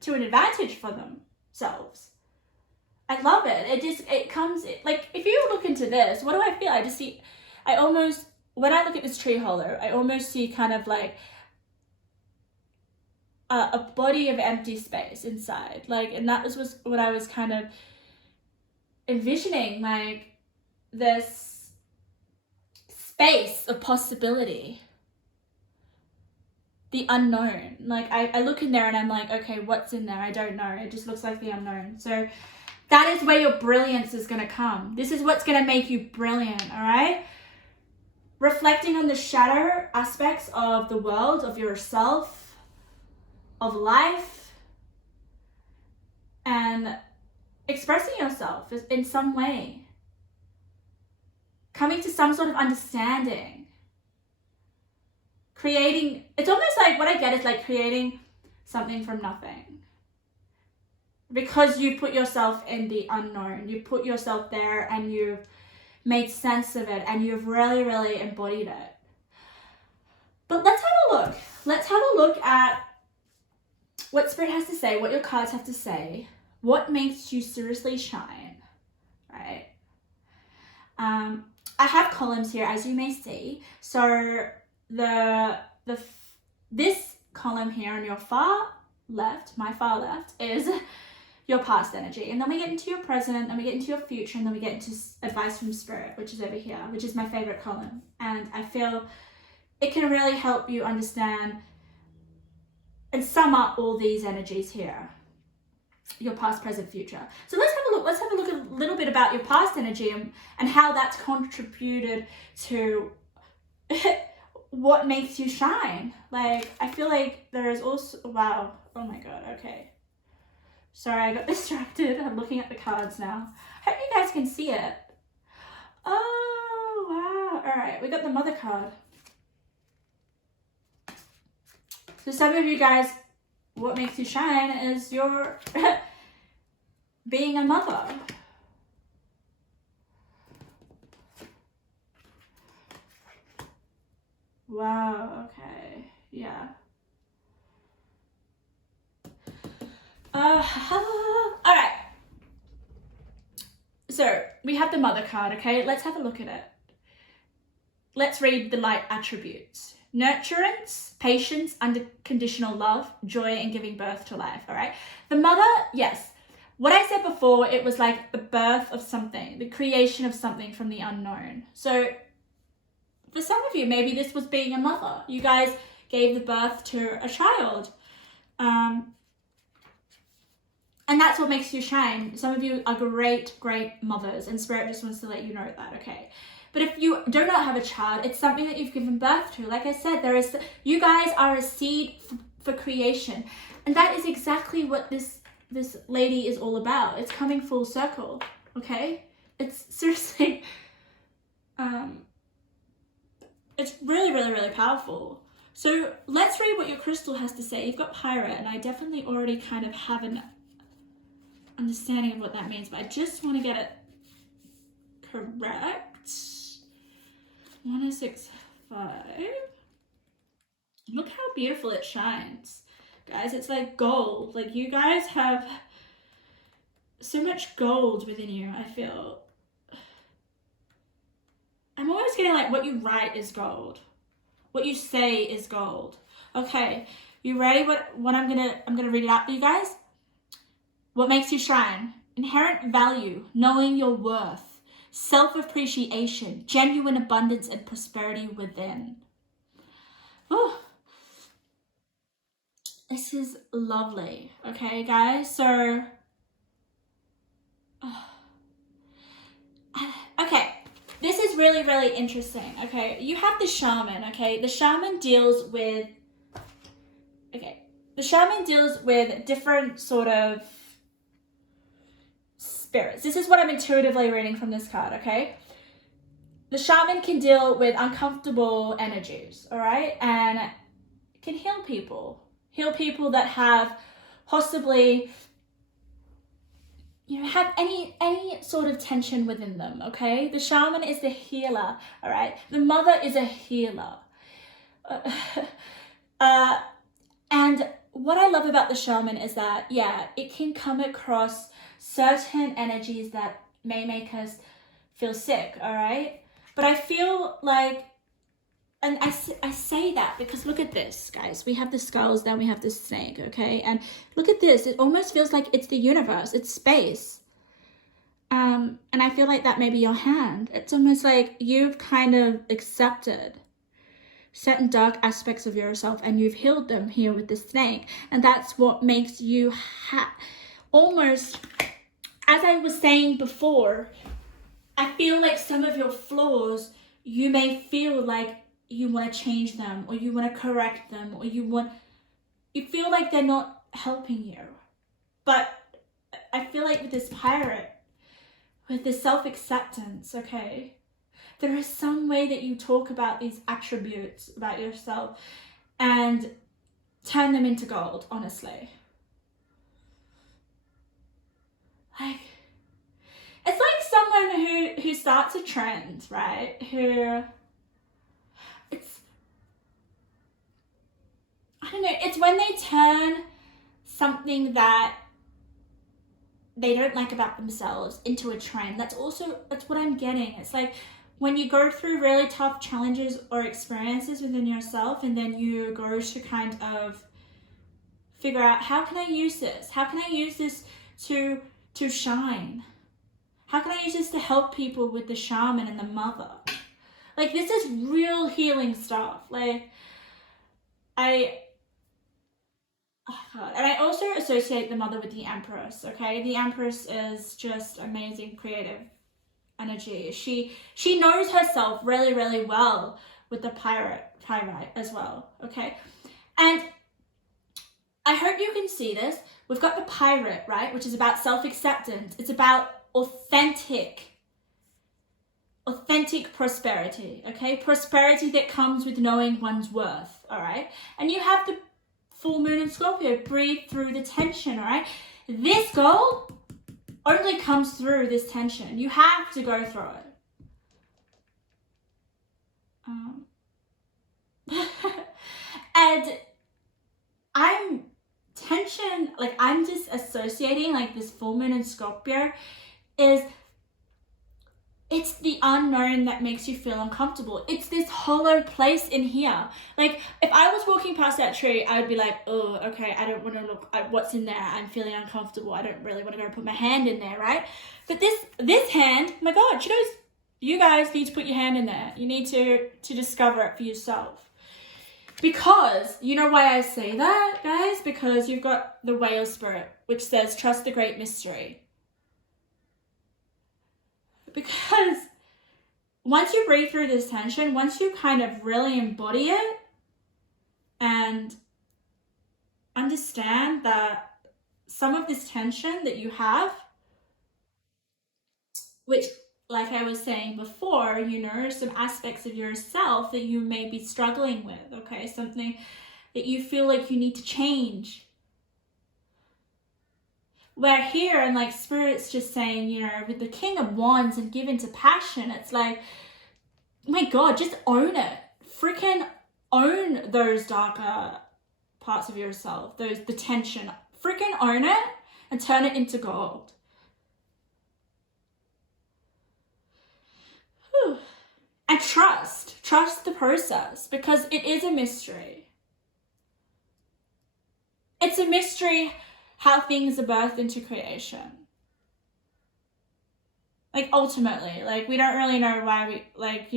to an advantage for themselves. I love it. It comes, like, if you look into this, what do I feel? When I look at this Tree Hollow, I almost see kind of like a body of empty space inside. Like, and that was what I was kind of envisioning, like this space of possibility, the unknown. Like, I look in there and I'm like, okay, what's in there? I don't know. It just looks like the unknown. So that is where your brilliance is going to come. This is what's going to make you brilliant, all right? Reflecting on the shadow aspects of the world, of yourself, of life, and expressing yourself in some way. Coming to some sort of understanding. Creating, it's almost like, what I get is like creating something from nothing. Because you put yourself in the unknown. You put yourself there and you've made sense of it and you've really, really embodied it. But let's have a look. Let's have a look at what Spirit has to say, what your cards have to say, what makes you seriously shine, right? I have columns here, as you may see. So this column here on your far left, my far left, is your past energy, and then we get into your present, then we get into your future, and then we get into advice from Spirit, which is over here, which is my favorite column. And I feel it can really help you understand and sum up all these energies here, your past, present, future. So let's have a look. Let's have a look a little bit about your past energy and how that's contributed to what makes you shine. Like, I feel like there is also, wow, oh my God, okay. Sorry, I got distracted. I'm looking at the cards now. Hope you guys can see it. Oh, wow. All right, we got the Mother card. So some of you guys, what makes you shine is your being a mother. Wow, okay, yeah. All right. So we have the Mother card, okay? Let's have a look at it. Let's read the light attributes. Nurturance, patience, unconditional love, joy, and giving birth to life, all right? The Mother, yes. What I said before, it was like the birth of something, the creation of something from the unknown. So for some of you, maybe this was being a mother. You guys gave the birth to a child. And that's what makes you shine. Some of you are great, great mothers, and Spirit just wants to let you know that, okay? But if you do not have a child, it's something that you've given birth to. Like I said, you guys are a seed for creation. And that is exactly what this lady is all about. It's coming full circle, okay? It's seriously, It's really, really, really powerful. So let's read what your crystal has to say. You've got pirate, and I definitely already kind of have an understanding of what that means, but I just want to get it correct. 1065. Look how beautiful it shines. Guys, it's like gold. Like, you guys have so much gold within you, I feel. I'm always getting like what you write is gold. What you say is gold. Okay, you ready? What I'm gonna read it out for you guys. What makes you shine? Inherent value, knowing your worth, self-appreciation, genuine abundance and prosperity within. Oh, this is lovely. Okay, guys, so okay, this is really, really interesting. Okay, you have the shaman. Okay, the shaman deals with different sort of spirits. This is what I'm intuitively reading from this card. Okay, the shaman can deal with uncomfortable energies, all right, and can heal people that have possibly, you know, have any sort of tension within them. Okay, the shaman is the healer, all right, the mother is a healer. And what I love about the shaman is that, yeah, it can come across certain energies that may make us feel sick, all right? But I feel like, and I say that because look at this, guys. We have the skulls, then we have the snake, okay? And look at this. It almost feels like it's the universe. It's space. And I feel like that may be your hand. It's almost like you've kind of accepted certain dark aspects of yourself and you've healed them here with the snake. And that's what makes you almost, as I was saying before, I feel like some of your flaws, you may feel like you want to change them or you want to correct them or you feel like they're not helping you. But I feel like with this pirate, with this self-acceptance, okay, there is some way that you talk about these attributes about yourself and turn them into gold, honestly. Like, it's like someone who starts a trend, right? I don't know, it's when they turn something that they don't like about themselves into a trend. That's what I'm getting. It's like when you go through really tough challenges or experiences within yourself and then you go to kind of figure out, how can I use this? How can I use this to shine? How can I use this to help people with the shaman and the mother? Like, this is real healing stuff. Like, oh God. And I also associate the mother with the Empress, okay? The Empress is just amazing, creative energy. She knows herself really, really well with the pyrite as well, okay? And I hope you can see this. We've got the pirate, right? Which is about self-acceptance. It's about authentic prosperity, okay? Prosperity that comes with knowing one's worth, all right? And you have the full moon in Scorpio. Breathe through the tension, all right? This goal only comes through this tension. You have to go through it. And I'm just associating like this full moon in Scorpio it's the unknown that makes you feel uncomfortable. It's this hollow place in here. Like, if I was walking past that tree, I would be like, oh, okay, I don't want to look at what's in there. I'm feeling uncomfortable. I don't really want to go put my hand in there, right? But this hand, my God, you guys need to put your hand in there. You need to discover it for yourself. Because, you know why I say that, guys? Because you've got the whale spirit, which says, trust the great mystery. Because once you breathe through this tension, once you kind of really embody it and understand that some of this tension that you have, which like I was saying before, some aspects of yourself that you may be struggling with, okay? Something that you feel like you need to change. Where here, and like Spirit's just saying, with the King of Wands and given to passion, it's like, my God, just own it. Freaking own those darker parts of yourself, the tension. Freaking own it and turn it into gold. Whew. And trust the process, because it is a mystery. It's a mystery how things are birthed into creation. Like, ultimately, like, we don't really know why we, like,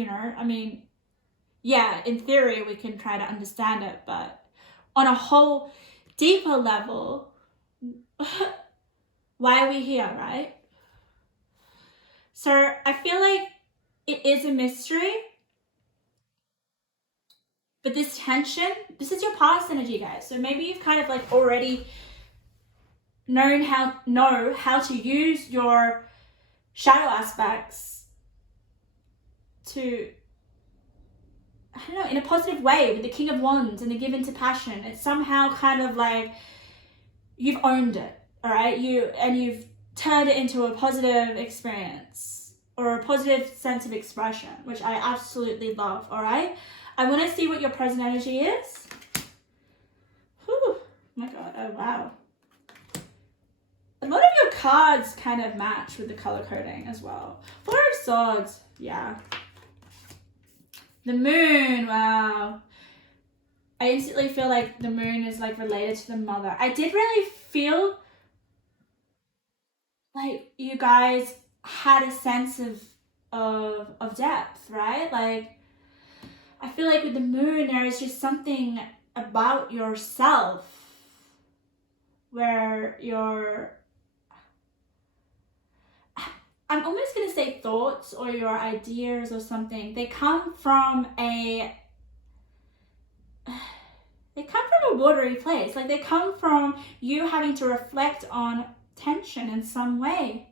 yeah, in theory we can try to understand it, but on a whole deeper level, why are we here, right? So I feel like it is a mystery, but this tension, this is your past energy, guys. So maybe you've kind of like already know how to use your shadow aspects to, I don't know, in a positive way with the King of Wands and the given to passion. It's somehow kind of like you've owned it, all right? You've turned it into a positive experience or a positive sense of expression, which I absolutely love, all right? I want to see what your present energy is. Whew, oh my God, oh wow. A lot of your cards kind of match with the color coding as well. Four of Swords, yeah. The Moon, wow. I instantly feel like the Moon is like related to the mother. I did really feel like you guys had a sense of depth, right? Like, I feel like with the Moon, there is just something about yourself where I'm almost going to say thoughts or your ideas or something. They come from a watery place. Like, they come from you having to reflect on tension in some way.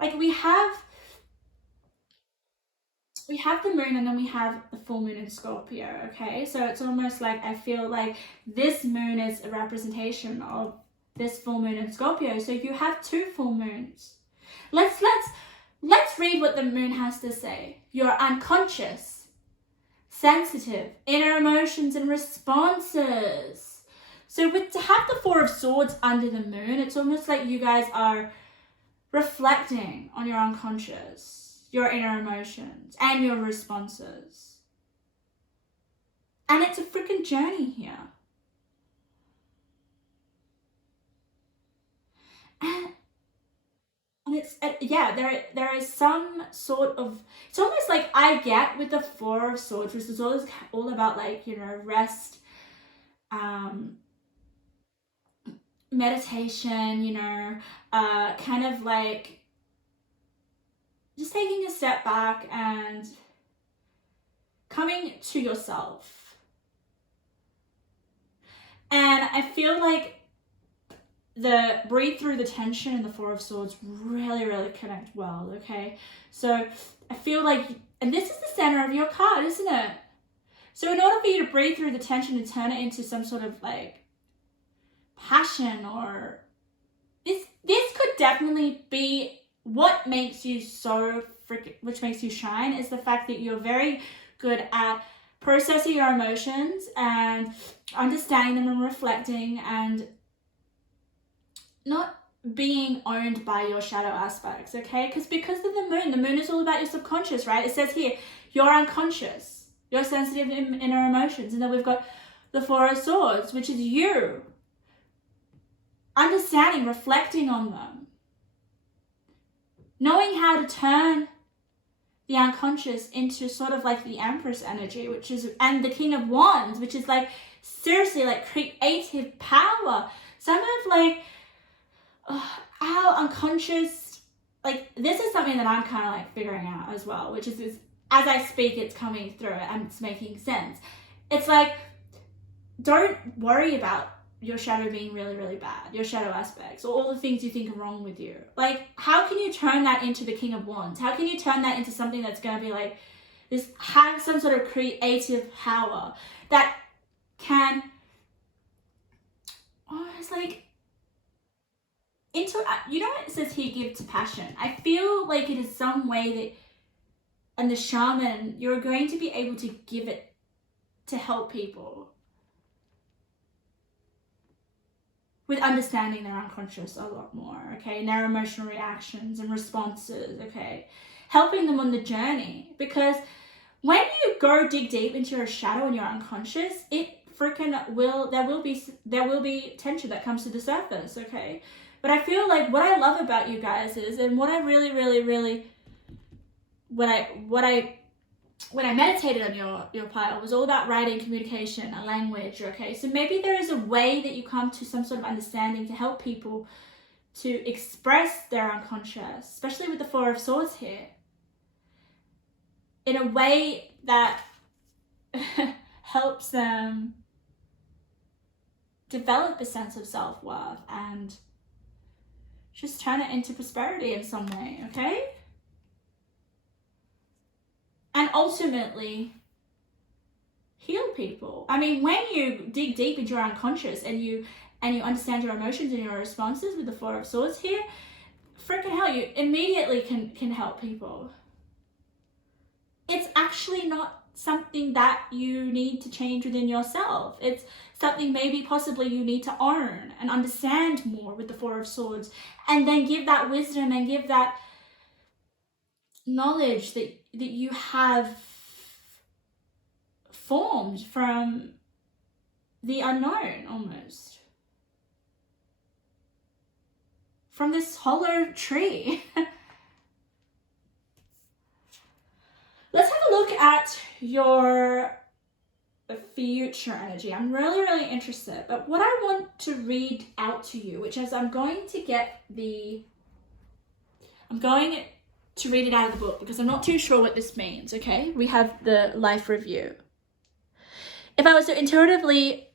Like, we have the Moon and then we have the full moon in Scorpio, okay? So it's almost like I feel like this moon is a representation of this full moon in Scorpio. So you have two full moons. Let's read what the moon has to say. You're unconscious, sensitive, inner emotions and responses. So to have the Four of Swords under the moon, it's almost like you guys are reflecting on your unconscious, your inner emotions and your responses. And it's a freaking journey here. And it's, yeah, there is some sort of, it's almost like I get with the Four of Swords, which is all about like, rest, meditation, kind of like just taking a step back and coming to yourself. And I feel like the breathe through the tension and the Four of Swords really, really connect well, okay? So I feel like, and this is the center of your card, isn't it? So in order for you to breathe through the tension and turn it into some sort of like passion, or this could definitely be what makes you so which makes you shine, is the fact that you're very good at processing your emotions and understanding them and reflecting and not being owned by your shadow aspects, okay? Because of the moon is all about your subconscious, right? It says here, you're unconscious, you're sensitive inner emotions. And then we've got the Four of Swords, which is you understanding, reflecting on them, knowing how to turn the unconscious into sort of like the Empress energy, and the King of Wands, which is like seriously like creative power. Some of like our unconscious, like this is something that I'm kind of like figuring out as well, which is as I speak, it's coming through and it's making sense. It's like, don't worry about your shadow being really, really bad, your shadow aspects, or all the things you think are wrong with you. Like, how can you turn that into the King of Wands? How can you turn that into something that's going to be like, this, have some sort of creative power that can, it's like, you know what it says here, give to passion. I feel like it is some way that, and the shaman, you're going to be able to give it to help people with understanding their unconscious a lot more, okay, and their emotional reactions and responses, okay, helping them on the journey. Because when you go dig deep into your shadow and your unconscious, it freaking will, there will be tension that comes to the surface, okay. But I feel like what I love about you guys is, and what I really, really, really, when I meditated on your pile, was all about writing, communication, a language, okay? So maybe there is a way that you come to some sort of understanding to help people to express their unconscious, especially with the Four of Swords here, in a way that helps them develop a sense of self-worth and just turn it into prosperity in some way, okay? And ultimately heal people. I mean, when you dig deep into your unconscious and you understand your emotions and your responses with the Four of Swords here, freaking hell, you immediately can help people. It's actually not something that you need to change within yourself. It's something maybe possibly you need to own and understand more with the Four of Swords, and then give that wisdom and give that knowledge that you have formed from the unknown, almost from this hollow tree. Let's have a look at your future energy. I'm really, really interested, but what I want to read out to you, which is I'm going to read it out of the book because I'm not too sure what this means, okay? We have the life review. If I was to intuitively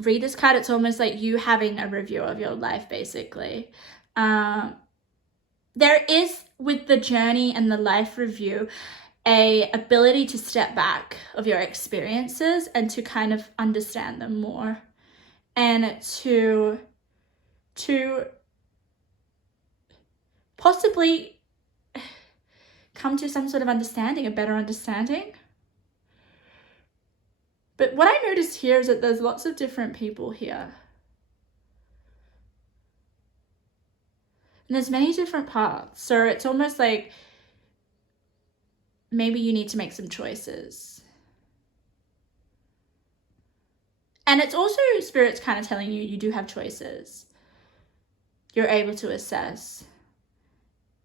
read this card, it's almost like you having a review of your life, basically. There is, with the journey and the life review, a ability to step back of your experiences and to kind of understand them more, and to possibly come to some sort of understanding, a better understanding. But what I noticed here is that there's lots of different people here. And there's many different paths. So it's almost like maybe you need to make some choices. And it's also Spirit's kind of telling you do have choices. You're able to assess.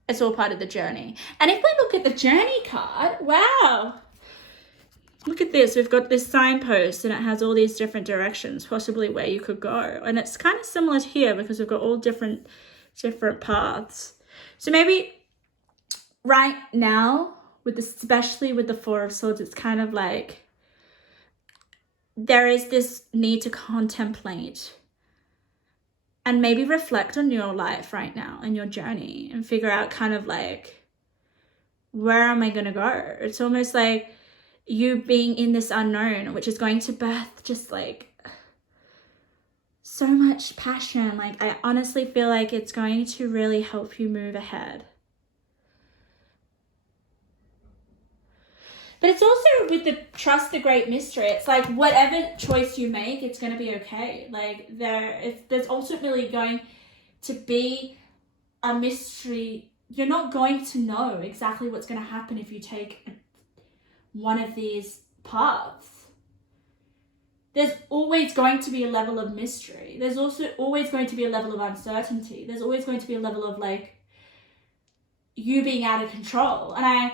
It's all part of the journey. And if we look at the journey card, wow. Look at this. We've got this signpost and it has all these different directions, possibly where you could go. And it's kind of similar to here because we've got all different paths. So maybe right now, especially with the Four of Swords, it's kind of like there is this need to contemplate and maybe reflect on your life right now and your journey and figure out kind of like, where am I going to go? It's almost like you being in this unknown, which is going to birth just like so much passion. Like, I honestly feel like it's going to really help you move ahead. But it's also with the trust the great mystery. It's like whatever choice you make, it's going to be okay. Like there's ultimately going to be a mystery. You're not going to know exactly what's going to happen if you take one of these paths. There's always going to be a level of mystery. There's also always going to be a level of uncertainty. There's always going to be a level of like you being out of control. And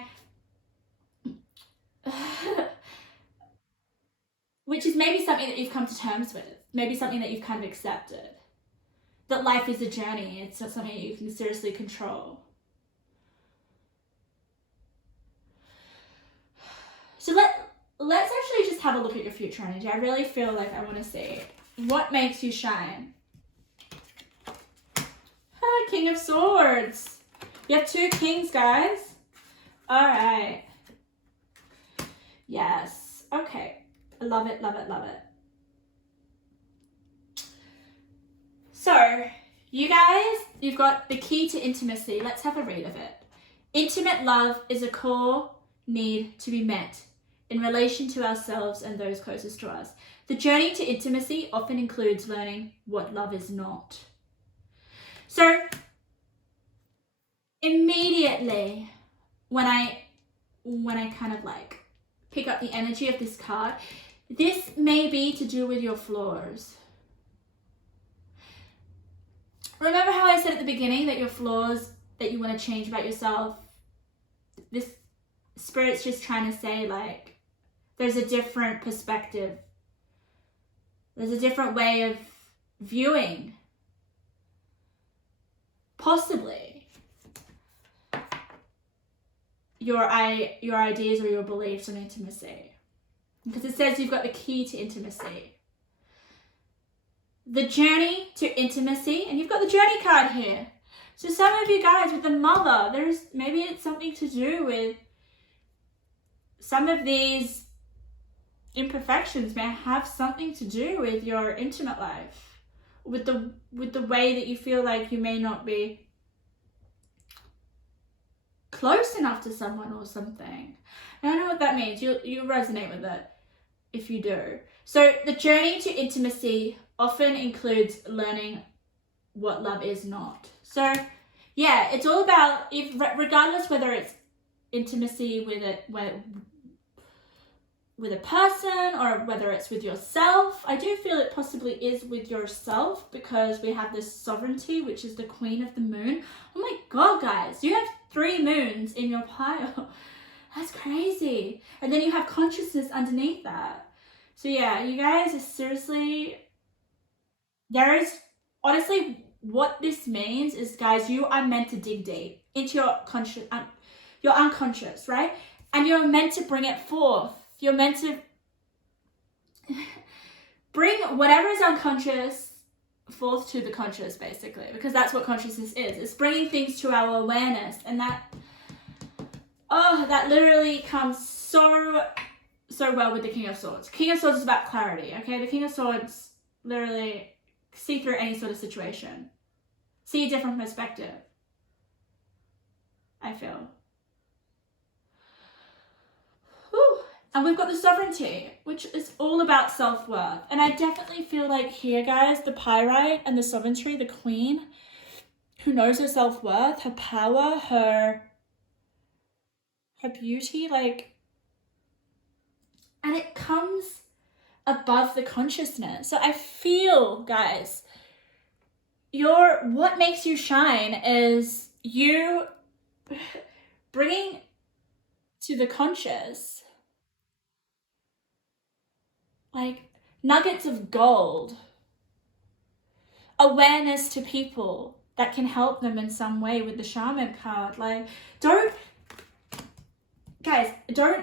which is maybe something that you've come to terms with. Maybe something that you've kind of accepted. That life is a journey. It's not something you can seriously control. So let's actually just have a look at your future energy. I really feel like I want to see What makes you shine? King of Swords. You have 2 kings, guys. All right. Yes. Okay. I love it, love it, love it. So, you guys, you've got the key to intimacy. Let's have a read of it. Intimate love is a core need to be met in relation to ourselves and those closest to us. The journey to intimacy often includes learning what love is not. So, immediately when I kind of like pick up the energy of this card, this may be to do with your flaws. Remember how I said at the beginning that your flaws that you want to change about yourself, this Spirit's just trying to say, like, there's a different perspective. There's a different way of viewing, possibly, your ideas or your beliefs on intimacy. Because it says you've got the key to intimacy. The journey to intimacy, and you've got the journey card here. So some of you guys with the mother, maybe it's something to do with some of these imperfections may have something to do with your intimate life, with the way that you feel like you may not be close enough to someone or something. I don't know what that means. You'll resonate with it if you do. So the journey to intimacy often includes learning what love is not. So yeah, it's all about, regardless whether it's intimacy with a person or whether it's with yourself. I do feel it possibly is with yourself because we have this sovereignty, which is the Queen of the Moon. Oh my God, guys, you have 3 moons in your pile. That's crazy. And then you have consciousness underneath that. So yeah, you guys are seriously, honestly, what this means is, guys, you are meant to dig deep into your unconscious, right? And you're meant to bring it forth. You're meant to bring whatever is unconscious forth to the conscious, basically, because that's what consciousness is. It's bringing things to our awareness, and that literally comes so well with the King of Swords. King of Swords is about clarity, okay? The King of Swords literally see through any sort of situation, see a different perspective, I feel. Whew. And we've got the sovereignty, which is all about self-worth. And I definitely feel like here, guys, the pyrite and the sovereignty, the queen, who knows her self-worth, her power, her beauty, like, and it comes above the consciousness. So I feel, guys, what makes you shine is you bringing to the conscious like nuggets of gold, awareness to people that can help them in some way with the shaman card. Like, don't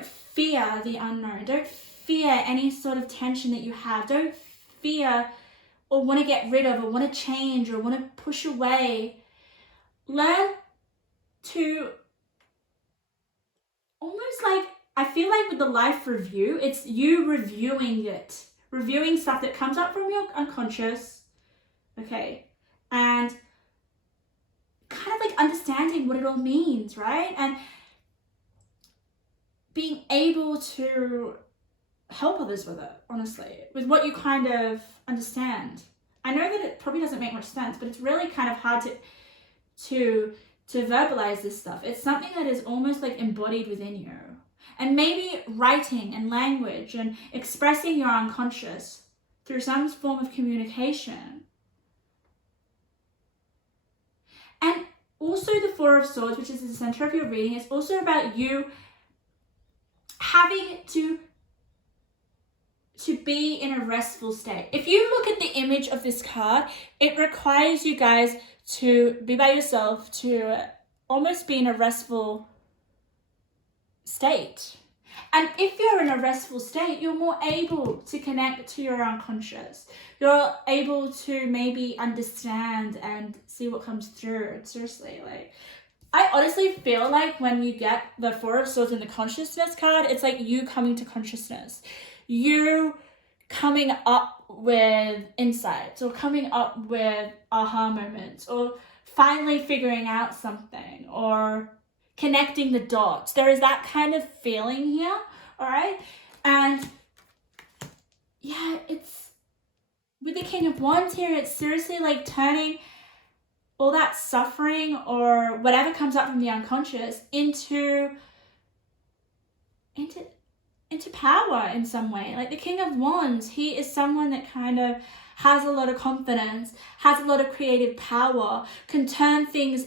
fear the unknown. Don't fear any sort of tension that you have. Don't fear or want to get rid of or want to change or want to push away. Learn to almost like, I feel like with the life review, it's you reviewing stuff that comes up from your unconscious, okay, and kind of like understanding what it all means, right? And being able to help others with it, honestly, with what you kind of understand. I know that it probably doesn't make much sense, but it's really kind of hard to verbalize this stuff. It's something that is almost like embodied within you. And maybe writing and language and expressing your unconscious through some form of communication. And also the Four of Swords, which is the center of your reading, is also about you having to be in a restful state. If you look at the image of this card, it requires you guys to be by yourself, to almost be in a restful state. And if you're in a restful state, you're more able to connect to your unconscious. You're able to maybe understand and see what comes through. Seriously, like, I honestly feel like when you get the Four of Swords in the consciousness card, it's like you coming to consciousness. You coming up with insights, or coming up with aha moments, or finally figuring out something, or connecting the dots. There is that kind of feeling here, all right? And yeah, it's with the King of Wands here, it's seriously like turning all that suffering or whatever comes up from the unconscious into power in some way. Like the King of Wands, he is someone that kind of has a lot of confidence, has a lot of creative power, can turn things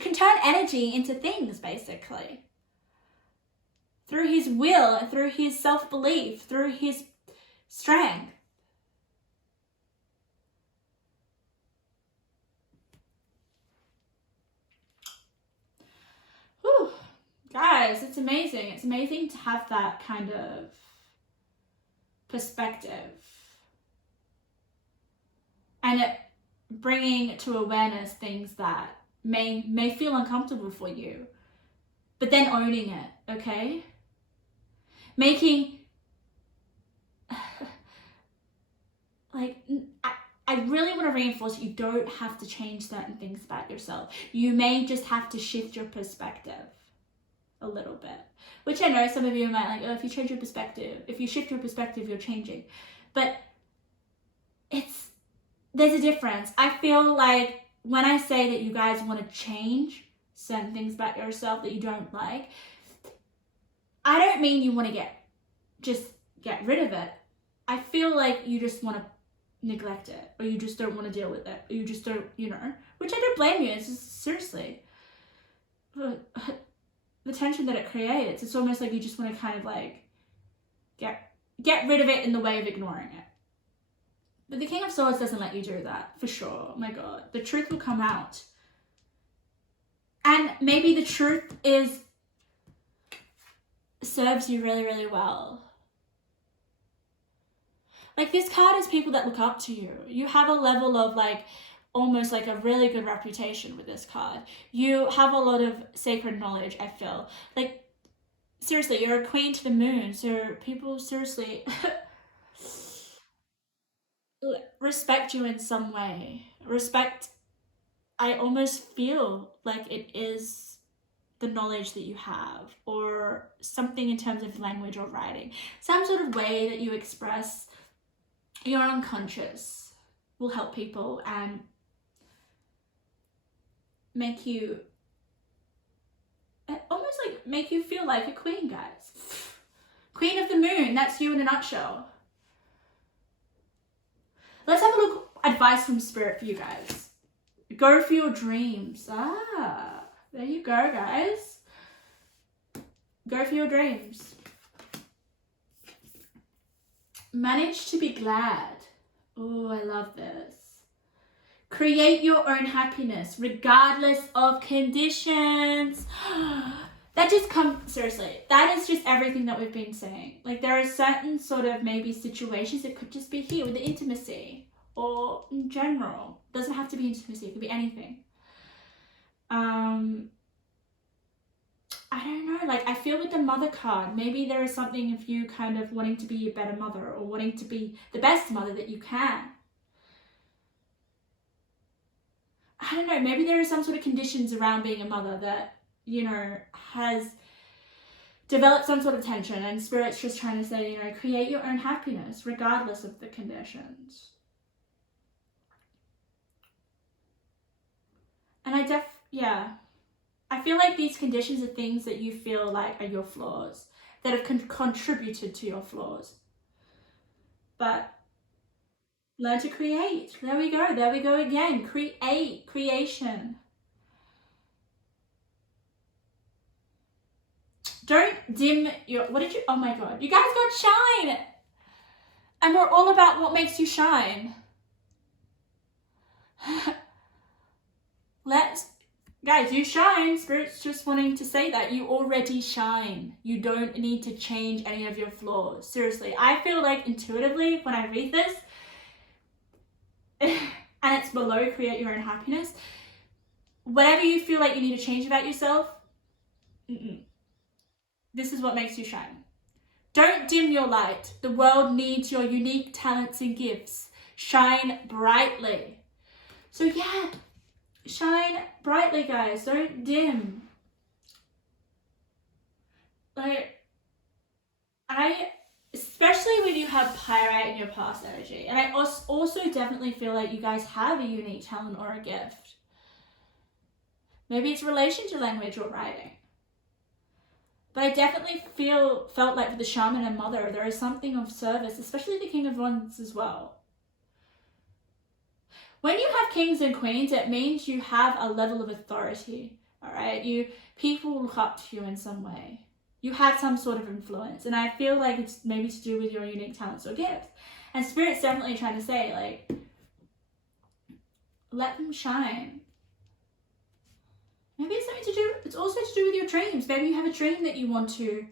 can turn energy into things, basically. Through his will, through his self-belief, through his strength. Whew. Guys, it's amazing. It's amazing to have that kind of perspective. And it bringing to awareness things that may feel uncomfortable for you, but then owning it, okay? Making, like, I really want to reinforce you don't have to change certain things about yourself. You may just have to shift your perspective a little bit, which I know some of you might like, oh, if you change your perspective, if you shift your perspective, you're changing. But there's a difference. I feel like when I say that you guys want to change certain things about yourself that you don't like, I don't mean you want to just get rid of it. I feel like you just want to neglect it, or you just don't want to deal with it, or you just don't, which I don't blame you. It's just, seriously, the tension that it creates, it's almost like you just want to kind of like get rid of it in the way of ignoring it. But the King of Swords doesn't let you do that, for sure. Oh my God, the truth will come out. And maybe the truth serves you really, really well. Like, this card is people that look up to you. You have a level of like, almost like a really good reputation with this card. You have a lot of sacred knowledge, I feel. Like, seriously, you're a queen to the moon. So people seriously respect you in some way. Respect, I almost feel like it is the knowledge that you have, or something in terms of language or writing. Some sort of way that you express your unconscious will help people and make you, almost like make you feel like a queen, guys. Queen of the moon, that's you in a nutshell. Let's have a look, advice from Spirit for you guys. Go for your dreams. There you go, guys. Go for your dreams. Manage to be glad. Oh, I love this. Create your own happiness, regardless of conditions. That just comes, seriously, that is just everything that we've been saying. Like, there are certain sort of maybe situations, it could just be here with the intimacy, or in general. It doesn't have to be intimacy, it could be anything. I don't know, like, I feel with the mother card, maybe there is something of you kind of wanting to be a better mother, or wanting to be the best mother that you can. I don't know, maybe there are some sort of conditions around being a mother that, has developed some sort of tension, and Spirit's just trying to say, create your own happiness regardless of the conditions. And I feel like these conditions are things that you feel like are your flaws, that have contributed to your flaws. But learn to create. There we go again. Creation. Don't dim your, oh my God, you guys got shine. And we're all about what makes you shine. Let Guys, you shine. Spirit's just wanting to say that. You already shine. You don't need to change any of your flaws. Seriously, I feel like intuitively when I read this, and it's below create your own happiness, whatever you feel like you need to change about yourself, this is what makes you shine. Don't dim your light. The world needs your unique talents and gifts. Shine brightly. So yeah, shine brightly, guys. Don't dim. Like, especially when you have pyrite in your past energy. And I also definitely feel like you guys have a unique talent or a gift. Maybe it's relation to language or writing. But I definitely felt like with the shaman and mother, there is something of service, especially the King of Wands as well. When you have kings and queens, it means you have a level of authority, all right? People look up to you in some way. You have some sort of influence. And I feel like it's maybe to do with your unique talents or gifts. And Spirit's definitely trying to say, like, let them shine. Maybe it's also to do with your dreams. Maybe you have a dream that you want to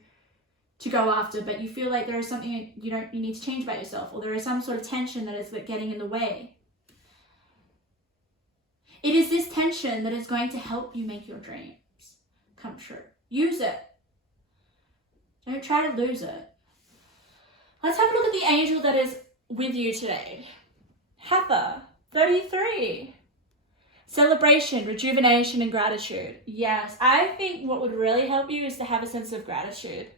go after, but you feel like there is something you need to change about yourself, or there is some sort of tension that is getting in the way. It is this tension that is going to help you make your dreams come true. Use it. Don't try to lose it. Let's have a look at the angel that is with you today. Hatha, 33. Celebration, rejuvenation, and gratitude. Yes, I think what would really help you is to have a sense of gratitude.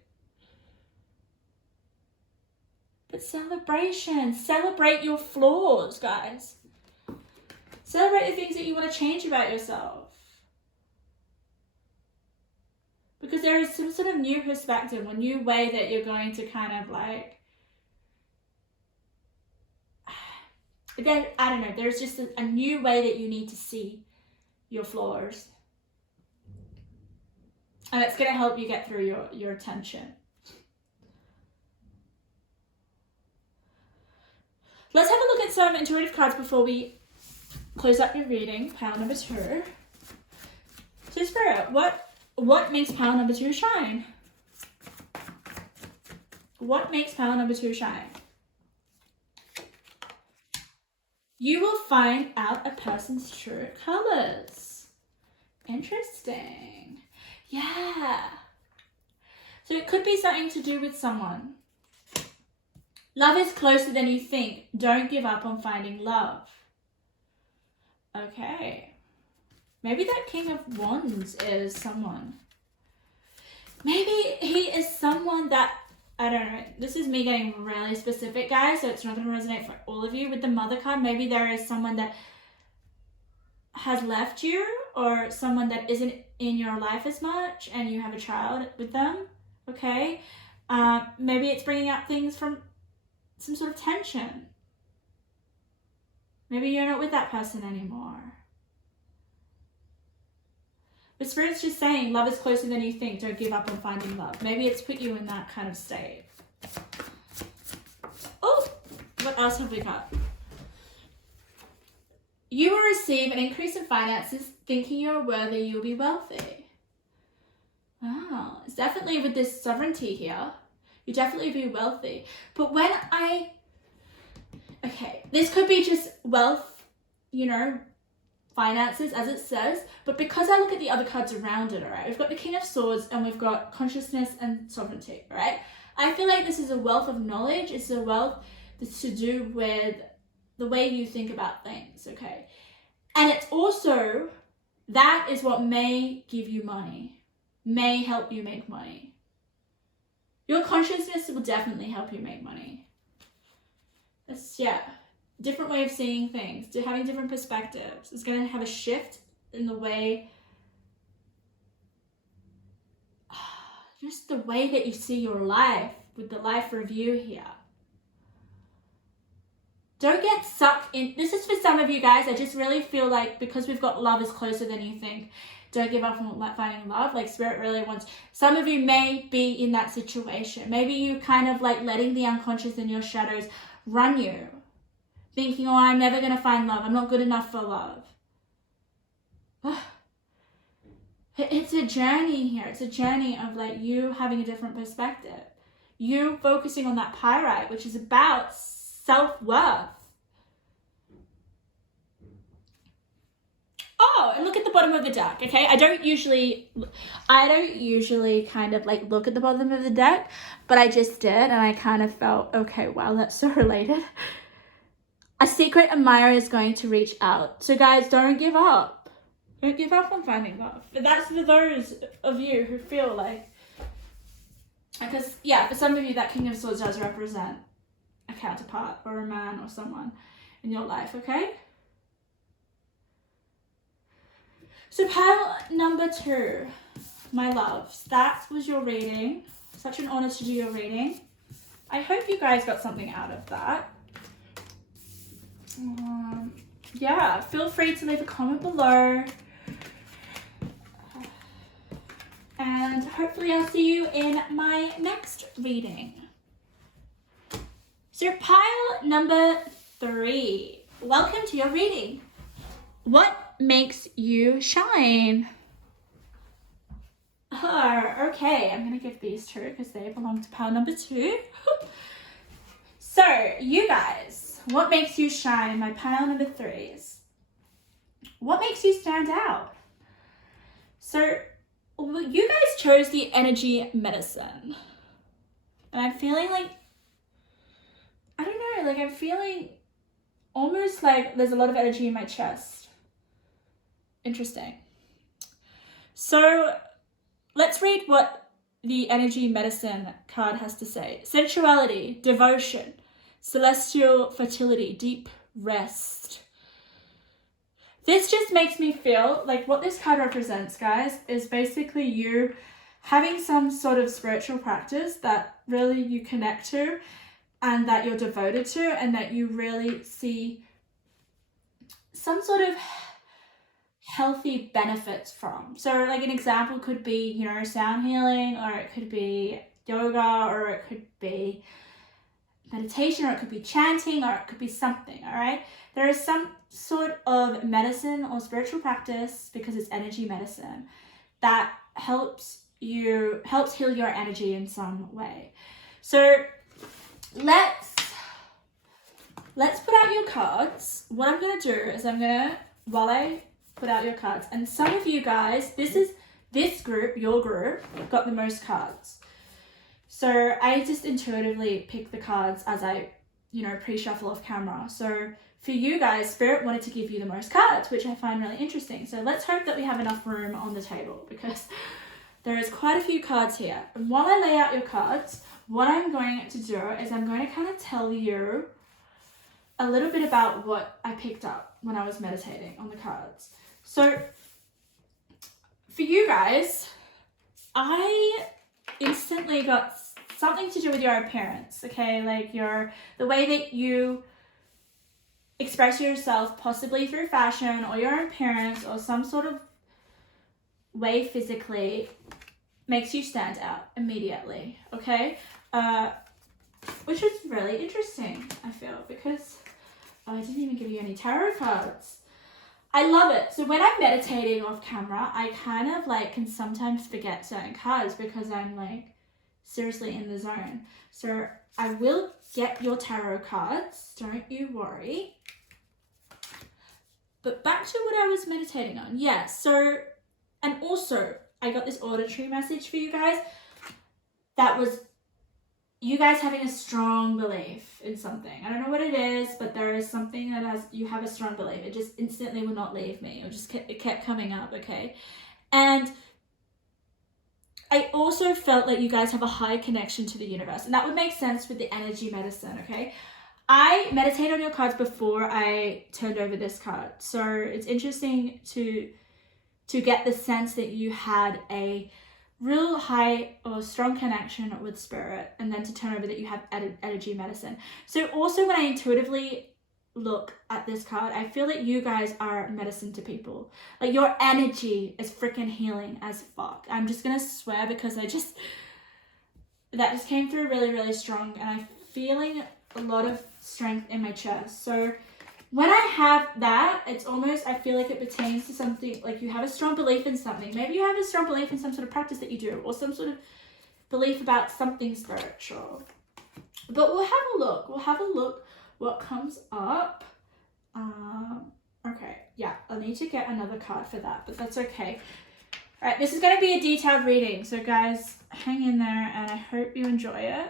But celebration, celebrate your flaws, guys. Celebrate the things that you want to change about yourself. Because there is some sort of new perspective, a new way that you're going to kind of like, I don't know, there's just a new way that you need to see your flaws. And it's going to help you get through your tension. Let's have a look at some intuitive cards before we close up your reading, pile number 2. So Spirit, what makes pile number 2 shine? What makes pile number 2 shine? You will find out a person's true colors. Interesting. Yeah. So it could be something to do with someone. Love is closer than you think. Don't give up on finding love. Okay. Maybe that King of Wands is someone. Maybe he is someone that, I don't know, this is me getting really specific, guys, so it's not going to resonate for all of you. With the Mother card, maybe there is someone that has left you, or someone that isn't in your life as much, and you have a child with them, okay? Maybe it's bringing up things from some sort of tension. Maybe you're not with that person anymore. But Spirit's just saying, love is closer than you think. Don't give up on finding love. Maybe it's put you in that kind of state. Oh, what else have we got? You will receive an increase in finances. Thinking you're worthy, you'll be wealthy. Wow, it's definitely with this sovereignty here. You'll definitely be wealthy. But when okay, this could be just wealth, finances as it says, but because I look at the other cards around it, all right, we've got the King of Swords and we've got consciousness and sovereignty, all right? I feel like this is a wealth of knowledge. It's a wealth that's to do with the way you think about things, okay? And it's also, that is what may give you money, may help you make money. Your consciousness will definitely help you make money. That's, different way of seeing things, having different perspectives. It's going to have a shift in the way, just the way that you see your life with the life review here. Don't get sucked in. This is for some of you guys. I just really feel like because we've got love is closer than you think, don't give up on finding love. Like Spirit really wants, some of you may be in that situation. Maybe you kind of like letting the unconscious and your shadows run you. Thinking, oh, I'm never going to find love. I'm not good enough for love. It's a journey here. It's a journey of like you having a different perspective. You focusing on that pyrite, which is about self-worth. Oh, and look at the bottom of the deck, okay? I don't usually kind of like look at the bottom of the deck, but I just did, and I kind of felt, okay, wow, that's so related. A secret admirer is going to reach out. So guys, don't give up. Don't give up on finding love. But that's for those of you who feel like, because yeah, for some of you that King of Swords does represent a counterpart or a man or someone in your life, okay? So pile number 2, my loves, that was your reading. Such an honor to do your reading. I hope you guys got something out of that. Yeah, feel free to leave a comment below. And hopefully I'll see you in my next reading. So pile number 3, welcome to your reading. What makes you shine? Oh, okay, I'm gonna give these 2 because they belong to pile number 2. So you guys, what makes you shine in my pile number 3s? What makes you stand out? So you guys chose the energy medicine. And I'm feeling like, I don't know, like I'm feeling almost like there's a lot of energy in my chest. Interesting. So let's read what the energy medicine card has to say. Sensuality, devotion, celestial fertility, deep rest. This just makes me feel like what this card represents, guys, is basically you having some sort of spiritual practice that really you connect to and that you're devoted to and that you really see some sort of healthy benefits from. So like an example could be, you know, sound healing, or it could be yoga, or it could be meditation, or it could be chanting, or it could be something, all right? There is some sort of medicine or spiritual practice, because it's energy medicine, that helps heal your energy in some way. So let's put out your cards. What I'm gonna do is while I put out your cards, and some of you guys, this group, your group, got the most cards. So I just intuitively pick the cards as I, pre-shuffle off camera. So for you guys, Spirit wanted to give you the most cards, which I find really interesting. So let's hope that we have enough room on the table, because there is quite a few cards here. And while I lay out your cards, what I'm going to do is I'm going to kind of tell you a little bit about what I picked up when I was meditating on the cards. So for you guys, I instantly got something to do with your appearance, okay? Like the way that you express yourself, possibly through fashion or your appearance or some sort of way physically, makes you stand out immediately, okay? Which is really interesting, I feel, because I didn't even give you any tarot cards. I love it. So when I'm meditating off camera, I kind of can sometimes forget certain cards because I'm seriously in the zone. So I will get your tarot cards, don't you worry. But back to what I was meditating on. Yeah, so, and also I got this auditory message for you guys that was you guys having a strong belief in something. I don't know what it is, but there is something that you have a strong belief. It just instantly would not leave me. It kept coming up, okay? And I also felt like you guys have a high connection to the universe, and that would make sense with the energy medicine, okay? I meditated on your cards before I turned over this card. So it's interesting to get the sense that you had a real high or strong connection with spirit, and then to turn over that you have energy medicine. So also when I intuitively look at this card, I feel that you guys are medicine to people. Like your energy is freaking healing as fuck. I'm just gonna swear because that just came through really, really strong, and I'm feeling a lot of strength in my chest. So when I have that, it's almost, I feel like it pertains to something, like you have a strong belief in something. Maybe you have a strong belief in some sort of practice that you do, or some sort of belief about something spiritual. But we'll have a look. We'll have a look what comes up. Okay, yeah, I'll need to get another card for that, but that's okay. All right, this is going to be a detailed reading, so guys, hang in there, and I hope you enjoy it.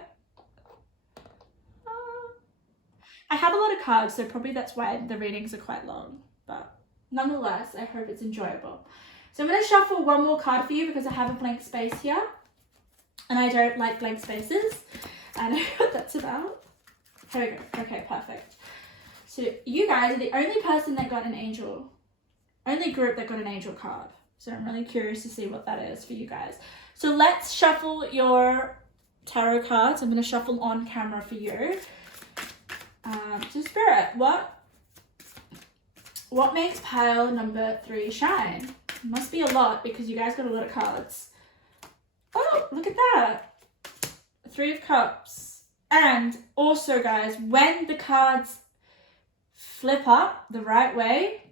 I have a lot of cards, so probably that's why the readings are quite long, but nonetheless, I hope it's enjoyable. So I'm going to shuffle one more card for you because I have a blank space here, and I don't like blank spaces. I know what that's about. Here we go. Okay, perfect. So you guys are the only person that got an angel, only group that got an angel card. So I'm really curious to see what that is for you guys. So let's shuffle your tarot cards. I'm going to shuffle on camera for you. So Spirit, what makes pile number 3 shine? Must be a lot because you guys got a lot of cards. Oh, look at that. 3 of Cups. And also, guys, when the cards flip up the right way,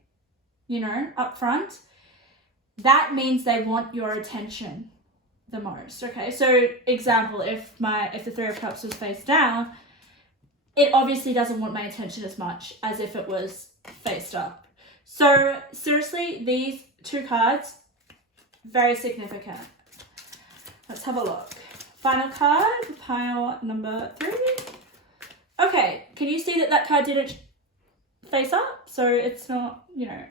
you know, up front, that means they want your attention the most. Okay, so example, if the 3 of Cups was face down, it obviously doesn't want my attention as much as if it was faced up. So seriously, these 2 cards, very significant. Let's have a look. Final card, pile number 3. Okay, can you see that card didn't face up? So it's not, you know,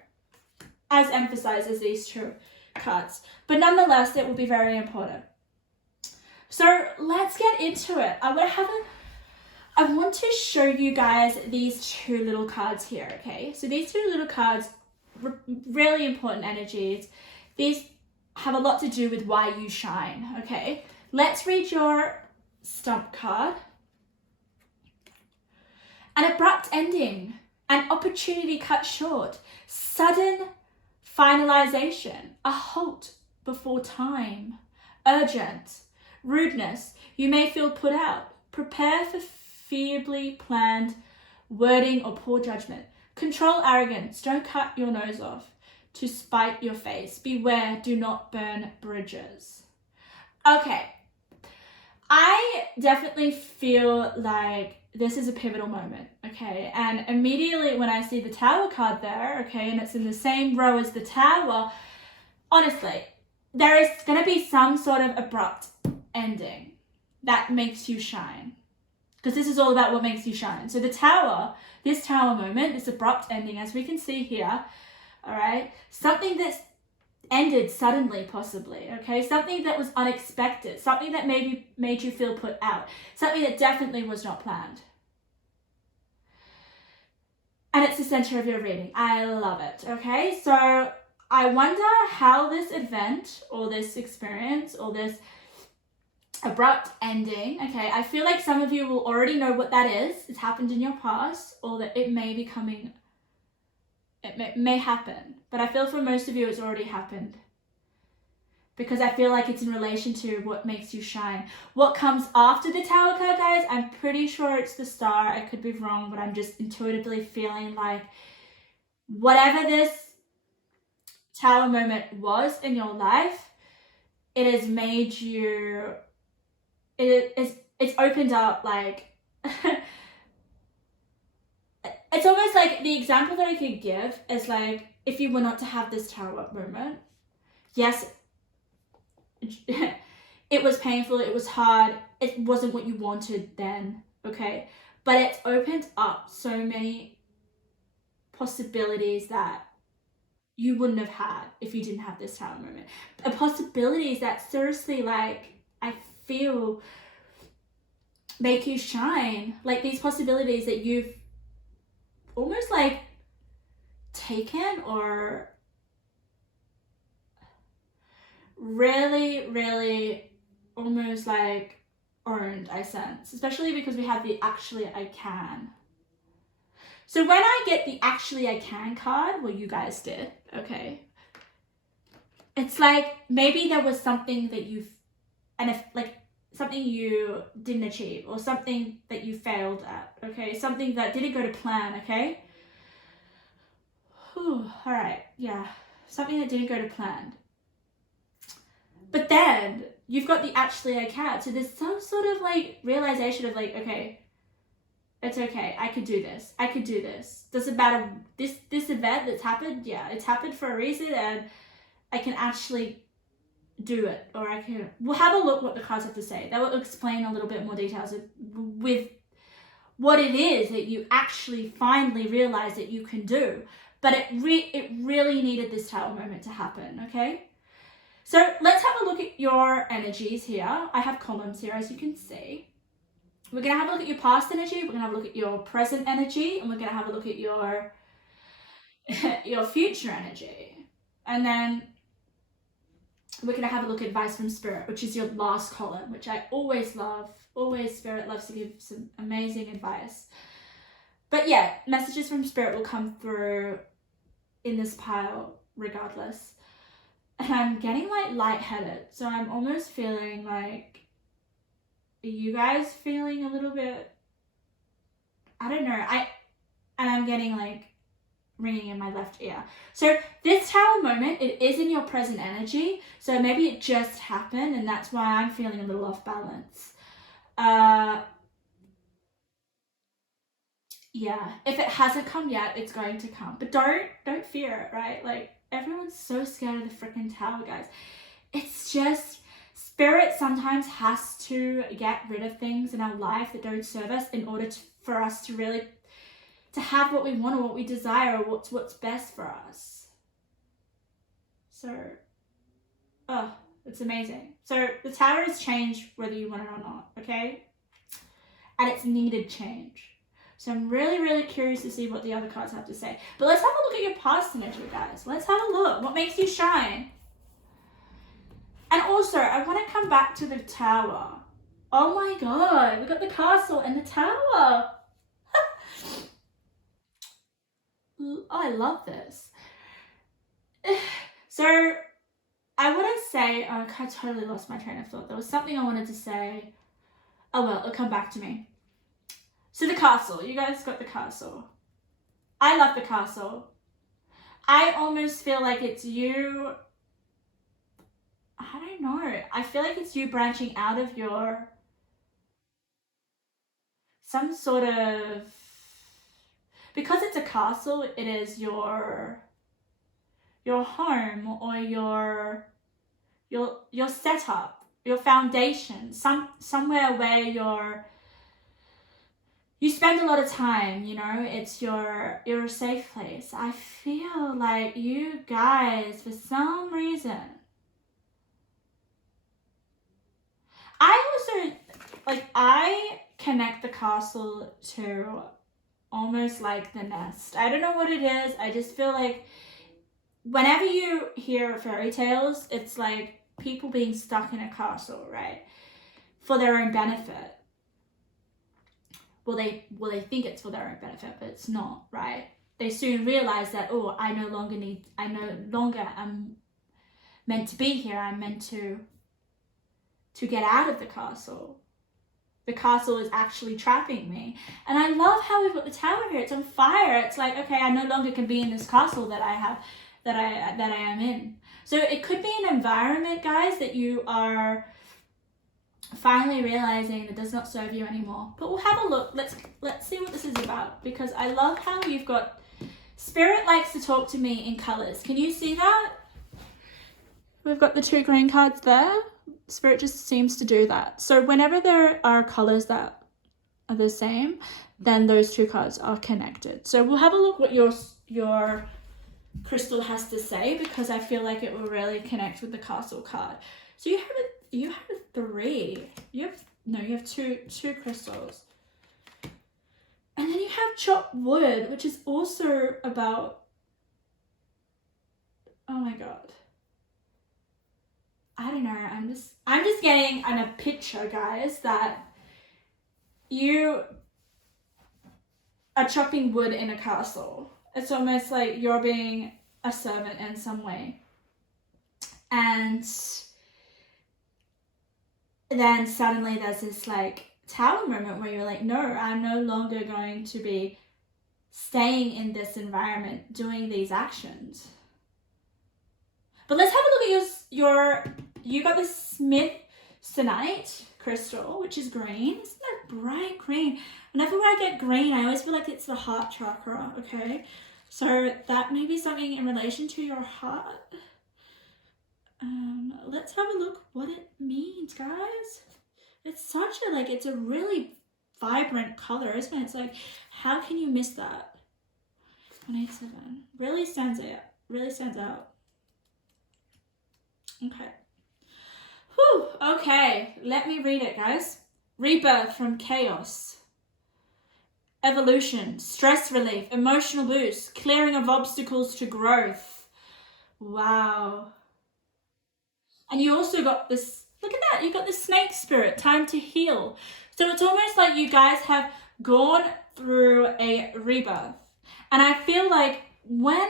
as emphasized as these 2 cards. But nonetheless, it will be very important. So let's get into it. I want to show you guys these 2 little cards here, okay? So these 2 little cards, really important energies. These have a lot to do with why you shine, okay? Let's read your stump card. An abrupt ending, an opportunity cut short, sudden finalization, a halt before time, urgent, rudeness, you may feel put out, prepare for feebly planned wording or poor judgment, control arrogance, don't cut your nose off to spite your face, beware, do not burn bridges. Okay, I definitely feel like this is a pivotal moment, okay? And immediately when I see the Tower card there, okay, and it's in the same row as the Tower, honestly, there is going to be some sort of abrupt ending that makes you shine. Because this is all about what makes you shine. So the Tower, this Tower moment, this abrupt ending, as we can see here, all right? Something that's ended suddenly, possibly, okay? Something that was unexpected, something that maybe made you feel put out, something that definitely was not planned. And it's the center of your reading. I love it, okay? So I wonder how this event or this experience or this abrupt ending, okay, I feel like some of you will already know what that is. It's happened in your past, or that it may be coming, it may happen. But I feel for most of you it's already happened. Because I feel like it's in relation to what makes you shine. What comes after the Tower card, guys, I'm pretty sure it's the Star. I could be wrong, but I'm just intuitively feeling like whatever this Tower moment was in your life, it has made you, it's opened up, like, it's almost like the example that I could give is like, if you were not to have this Tower moment, yes, it was painful, it was hard, it wasn't what you wanted then, okay? But it's opened up so many possibilities that you wouldn't have had if you didn't have this Tower moment. Possibilities that seriously, like, I feel make you shine. Like these possibilities that you've almost like taken or really almost like owned, I sense, especially because we have the actually I can. So when I get the actually I can card, well, you guys did, okay, it's like maybe there was something that you've, and if like something you didn't achieve or something that you failed at, okay, something that didn't go to plan, okay, Oh, all right, yeah, something that didn't go to plan. But then you've got the actually I can. So there's some sort of like realization of like, okay, it's okay. I could do this. I could do this. Doesn't matter. This event that's happened, yeah, it's happened for a reason, and I can actually do it. Or I can. We'll have a look what the cards have to say. That will explain a little bit more details with what it is that you actually finally realize that you can do. But it really needed this tower moment to happen. Okay. So let's have a look at your energies here. I have columns here, as you can see. We're going to have a look at your past energy. We're going to have a look at your present energy. And we're going to have a look at your, your future energy. And then we're going to have a look at advice from Spirit, which is your last column, which I always love. Always Spirit loves to give some amazing advice. But yeah, messages from Spirit will come through in this pile regardless. And I'm getting like lightheaded. So I'm almost feeling like, are you guys feeling a little bit, I don't know. And I'm getting like ringing in my left ear. So this tower moment, it is in your present energy. So maybe it just happened and that's why I'm feeling a little off balance. Yeah, if it hasn't come yet, it's going to come. But don't fear it, right? Like, everyone's so scared of the freaking tower, guys. It's just, Spirit sometimes has to get rid of things in our life that don't serve us in order for us to really, to have what we want or what we desire or what's best for us. So, oh, it's amazing. So the tower has changed whether you want it or not, okay? And it's needed change. So I'm really, really curious to see what the other cards have to say. But let's have a look at your past energy, guys. Let's have a look. What makes you shine? And also, I want to come back to the tower. Oh my god, we got the castle and the tower. Oh, I love this. So, I want to say, oh, I totally lost my train of thought. There was something I wanted to say. Oh well, it'll come back to me. So the castle, you guys got the castle. I love the castle. I almost feel like it's you, I don't know. I feel like it's you branching out of your, some sort of, because it's a castle, it is your home or your setup, your foundation, somewhere where you spend a lot of time, you know, it's you're a safe place. I feel like you guys, for some reason, I connect the castle to almost like the nest. I don't know what it is. I just feel like whenever you hear fairy tales, it's like people being stuck in a castle, right? For their own benefit. Well, they think it's for their own benefit, but it's not, right? They soon realize that, oh, I no longer am meant to be here. I'm meant to get out of the castle. The castle is actually trapping me. And I love how we've got the tower here. It's on fire. It's like, okay, I no longer can be in this castle that I am in. So it could be an environment, guys, that you are finally realizing that does not serve you anymore. But we'll have a look. Let's see what this is about, because I love how you've got Spirit likes to talk to me in colors. Can you see that? We've got the 2 green cards there. Spirit just seems to do that. So whenever there are colors that are the same, then those 2 cards are connected. So we'll have a look what your crystal has to say, because I feel like it will really connect with the castle card. So you have a 3. You have two crystals. And then you have chopped wood, which is also about, oh my god. I don't know, I'm just getting on a picture, guys, that you are chopping wood in a castle. It's almost like you're being a servant in some way. And then suddenly there's this like tower moment where you're like, no, I'm no longer going to be staying in this environment, doing these actions. But let's have a look at you got the Smithsonite crystal, which is green. Isn't that bright green? Whenever I get green, I always feel like it's the heart chakra, okay? So that may be something in relation to your heart. Let's have a look what it means, guys. It's such a, it's a really vibrant color, isn't it? It's like, how can you miss that? 187. Really stands out. Really stands out. Okay. Whew. Okay. Let me read it, guys. Rebirth from chaos. Evolution. Stress relief. Emotional boost. Clearing of obstacles to growth. Wow. And you also got this, look at that, you got the snake spirit, time to heal. So it's almost like you guys have gone through a rebirth. And I feel like when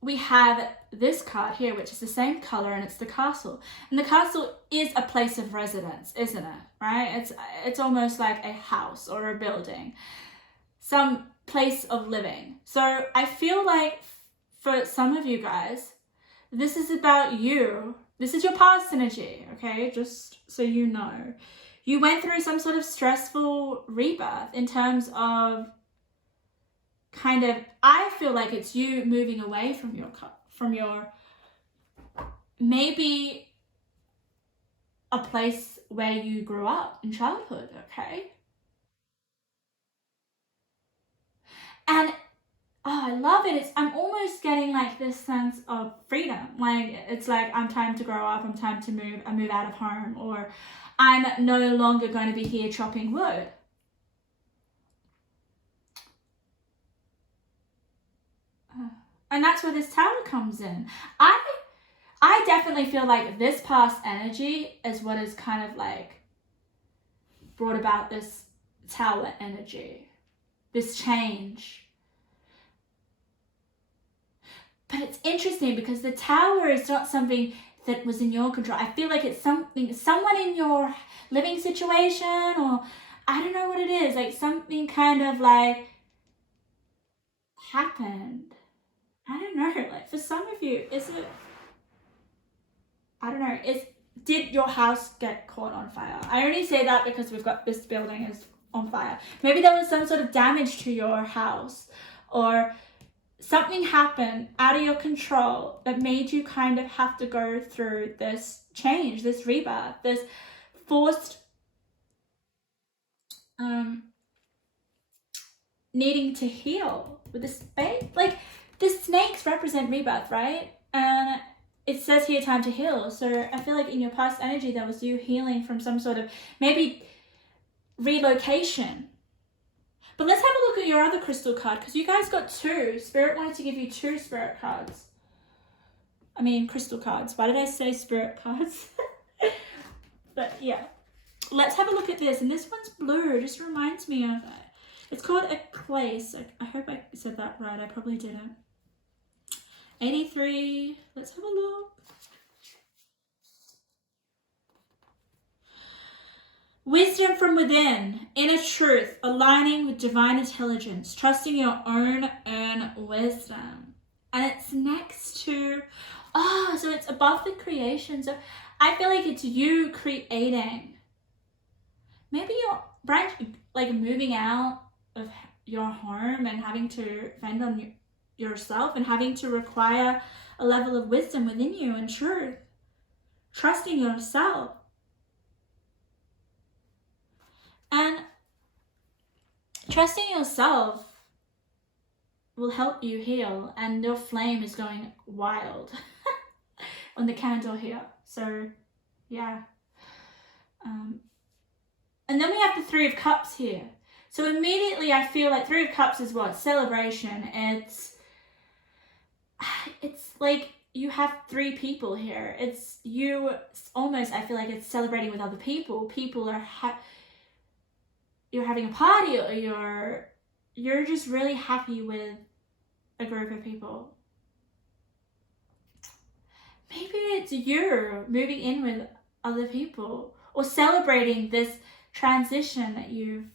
we have this card here, which is the same color, and it's the castle. And the castle is a place of residence, isn't it? Right? It's almost like a house or a building, some place of living. So I feel like for some of you guys, this is about you. This is your past energy, okay? Just so you know. You went through some sort of stressful rebirth in terms of kind of, I feel like it's you moving away from your maybe a place where you grew up in childhood, okay? And I love it. I'm almost getting like this sense of freedom. Like, it's like, I'm time to grow up, I'm time to move, I move out of home, or I'm no longer going to be here chopping wood. And that's where this tower comes in. I definitely feel like this past energy is what has kind of like brought about this tower energy, this change. But it's interesting because the tower is not something that was in your control. I feel like it's someone in your living situation, or I don't know what it is, like something kind of like happened. I don't know, like for some of you, is it, I don't know, did your house get caught on fire? I only say that because we've got this building is on fire. Maybe there was some sort of damage to your house, or something happened out of your control that made you kind of have to go through this change, this rebirth, this forced needing to heal with the space. Like, the snakes represent rebirth, right? And it says here time to heal. So I feel like in your past energy, there was you healing from some sort of maybe relocation. But let's have a look at your other crystal card, because you guys got two. Spirit wanted to give you two spirit cards. I mean, crystal cards. Why did I say spirit cards? But yeah. Let's have a look at this. And this one's blue. It just reminds me of, it's called a clays. I hope I said that right. I probably didn't. 83. Let's have a look. Wisdom from within, inner truth, aligning with divine intelligence, trusting your own wisdom. And it's next to, so it's above the creation. So I feel like it's you creating. Maybe you're like moving out of your home and having to fend on yourself and having to require a level of wisdom within you and truth. Trusting yourself. And trusting yourself will help you heal, and your flame is going wild on the candle here. So, yeah. And then we have the Three of Cups here. So immediately I feel like Three of Cups is what? Celebration. It's like you have three people here. It's you almost, I feel like it's celebrating with other people. People are you're having a party, or you're just really happy with a group of people. Maybe it's you moving in with other people, or celebrating this transition that you've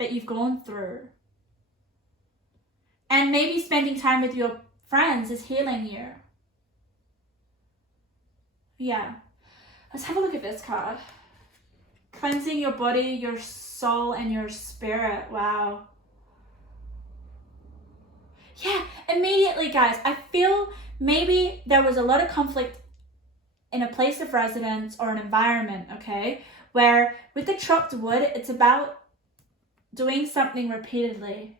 that you've gone through. And maybe spending time with your friends is healing you. Yeah. Let's have a look at this card. Cleansing your body, your soul, and your spirit. Wow. Yeah, immediately, guys, I feel maybe there was a lot of conflict in a place of residence or an environment, okay? Where with the chopped wood, it's about doing something repeatedly.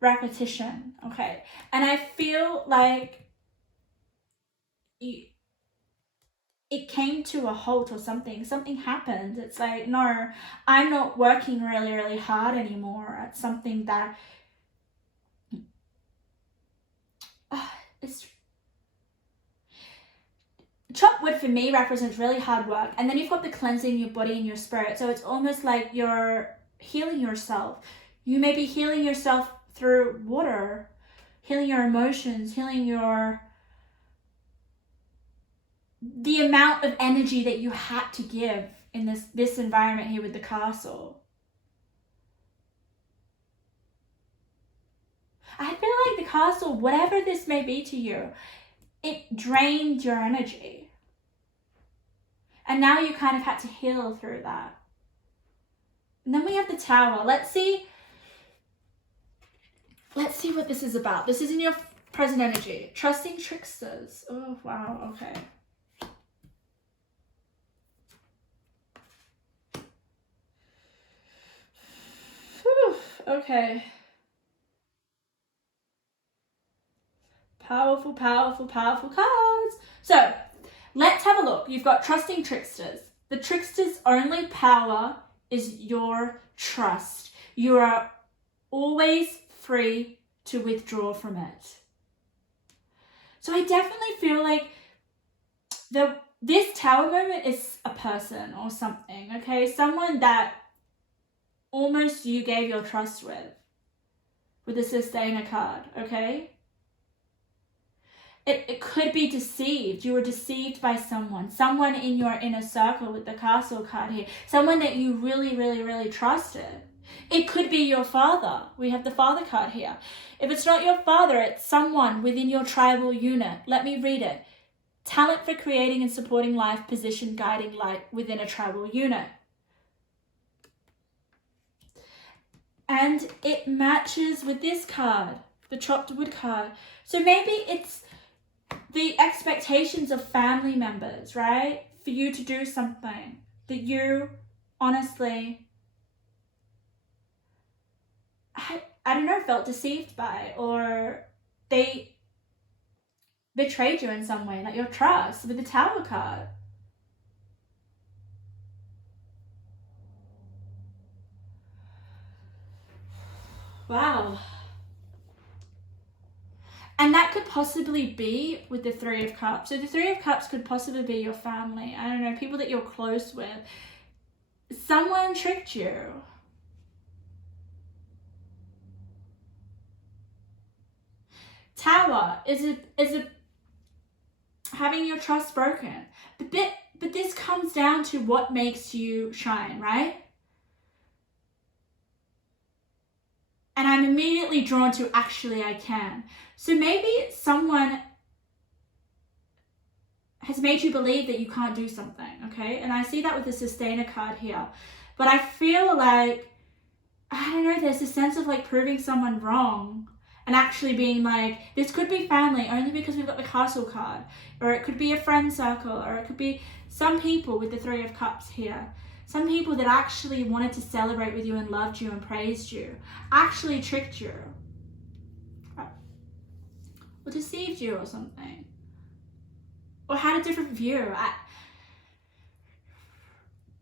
Repetition, okay? And I feel like it came to a halt or something. Something happened. It's like, no, I'm not working really, really hard anymore at something that it's chopped wood for me represents really hard work, and then you've got the cleansing your body and your spirit. So it's almost like you're healing yourself. You may be healing yourself through water, healing your emotions, healing the amount of energy that you had to give in this environment here with the castle. I feel like the castle, whatever this may be to you, it drained your energy. And now you kind of had to heal through that. And then we have the Tower. Let's see what this is about. This is in your present energy. Trusting tricksters. Oh, wow. Okay. Whew, okay. Powerful, powerful, powerful cards. So, let's have a look. You've got trusting tricksters. The trickster's only power is your trust. You are always free to withdraw from it. So I definitely feel like this Tower moment is a person or something, okay? Someone that almost you gave your trust with the Sustainer card, okay? It could be deceived. You were deceived by someone in your inner circle with the Castle card here, someone that you really, really, really trusted. It could be your father. We have the Father card here. If it's not your father, it's someone within your tribal unit. Let me read it. Talent for creating and supporting life, position, guiding light within a tribal unit. And it matches with this card, the chopped wood card. So maybe it's the expectations of family members, right? For you to do something that you honestly, I don't know, felt deceived by, or they betrayed you in some way, like your trust with the Tower card. Wow. And that could possibly be with the Three of Cups. So the Three of Cups could possibly be your family. I don't know, people that you're close with. Someone tricked you. Tower is a having your trust broken. But this comes down to what makes you shine, right? And I'm immediately drawn to actually I can. So maybe someone has made you believe that you can't do something, okay? And I see that with the Sustainer card here. But I feel like, I don't know, there's a sense of like proving someone wrong and actually being like, this could be family only because we've got the Castle card, or it could be a friend circle, or it could be some people with the Three of Cups here. Some people that actually wanted to celebrate with you and loved you and praised you actually tricked you or deceived you or something, or had a different view.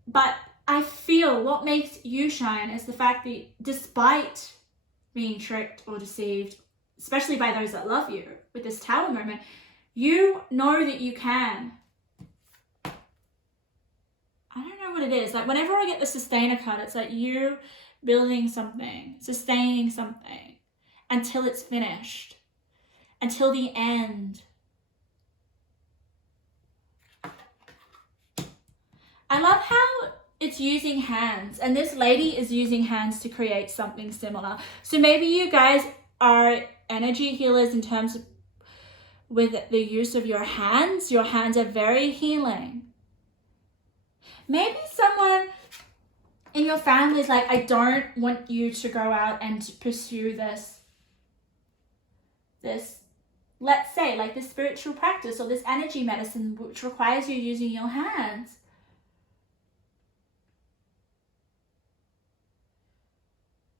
But I feel what makes you shine is the fact that despite being tricked or deceived, especially by those that love you with this Tower moment, you know that you can. I don't know what it is. Like whenever I get the Sustainer card, it's like you building something, sustaining something until it's finished, until the end. I love how it's using hands, and this lady is using hands to create something similar. So maybe you guys are energy healers in terms of with the use of your hands. Your hands are very healing. Maybe someone in your family is like, I don't want you to go out and pursue this, let's say, like this spiritual practice or this energy medicine, which requires you using your hands.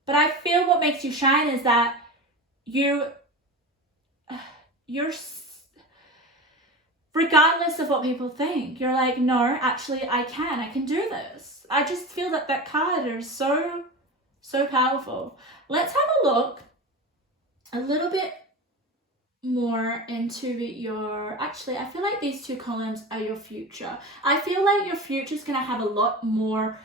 But I feel what makes you shine is that you're regardless of what people think, you're like, no, actually I can do this. I just feel that card is so powerful. Let's have a look a little bit more into actually, I feel like these two columns are your future. I feel like your future is going to have a lot more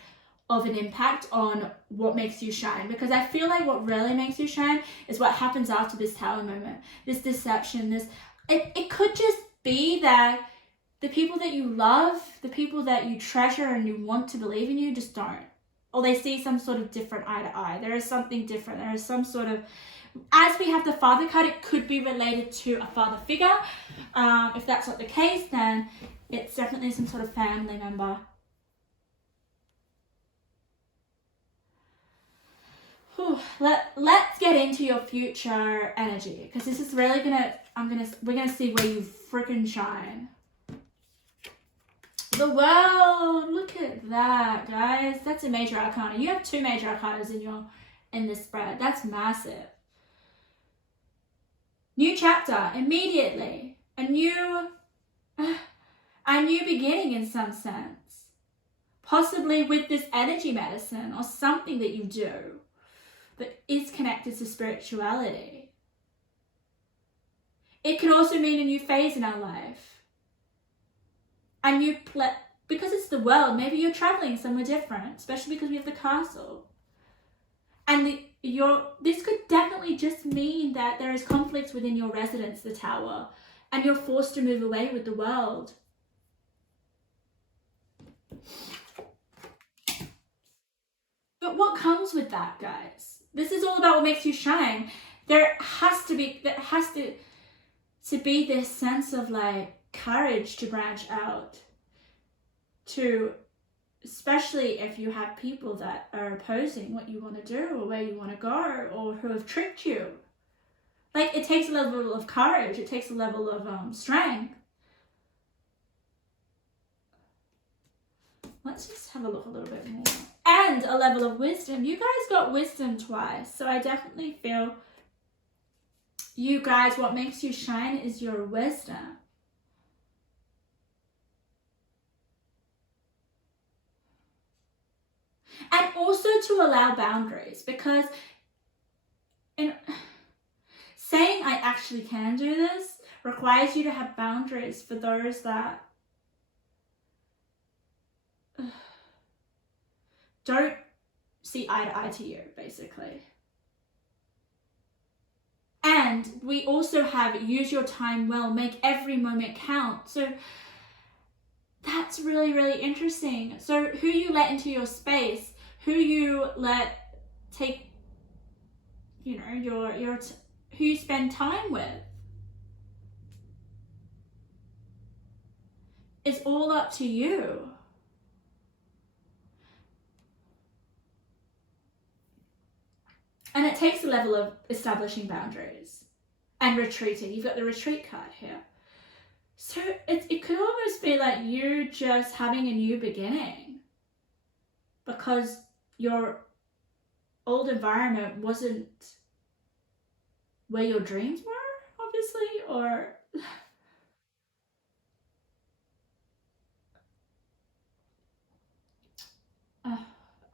of an impact on what makes you shine, because I feel like what really makes you shine is what happens after this tower moment, this deception, it could just be that the people that you love, the people that you treasure and you want to believe in you just don't, or they see some sort of different eye to eye. There is something different. There is some sort of, as we have the father card, it could be related to a father figure. If that's not the case, then it's definitely some sort of family member. Let's get into your future energy, because this is really we're gonna see where you freaking shine. The world, look at that, guys. That's a major arcana. You have 2 major arcanas in this spread. That's massive. New chapter immediately. A new beginning in some sense. Possibly with this energy medicine or something that you do that is connected to spirituality. It can also mean a new phase in our life. And because it's the world, maybe you're traveling somewhere different, especially because we have the castle. And this could definitely just mean that there is conflict within your residence, the tower, and you're forced to move away with the world. But what comes with that, guys? This is all about what makes you shine. There has to be this sense of like courage to branch out, especially if you have people that are opposing what you want to do or where you want to go, or who have tricked you. Like, it takes a level of courage. It takes a level of strength. Let's just have a look a little bit more. And a level of wisdom. You guys got wisdom twice. So I definitely feel you guys, what makes you shine is your wisdom. And also to allow boundaries, because saying I actually can do this requires you to have boundaries for those that don't see eye to eye to you, basically. And we also have use your time well, make every moment count. So that's really, really interesting. So who you let into your space, who you let take, who you spend time with, it's all up to you. And it takes a level of establishing boundaries and retreating. You've got the retreat card here. So it could almost be like you just having a new beginning, because your old environment wasn't where your dreams were, obviously, or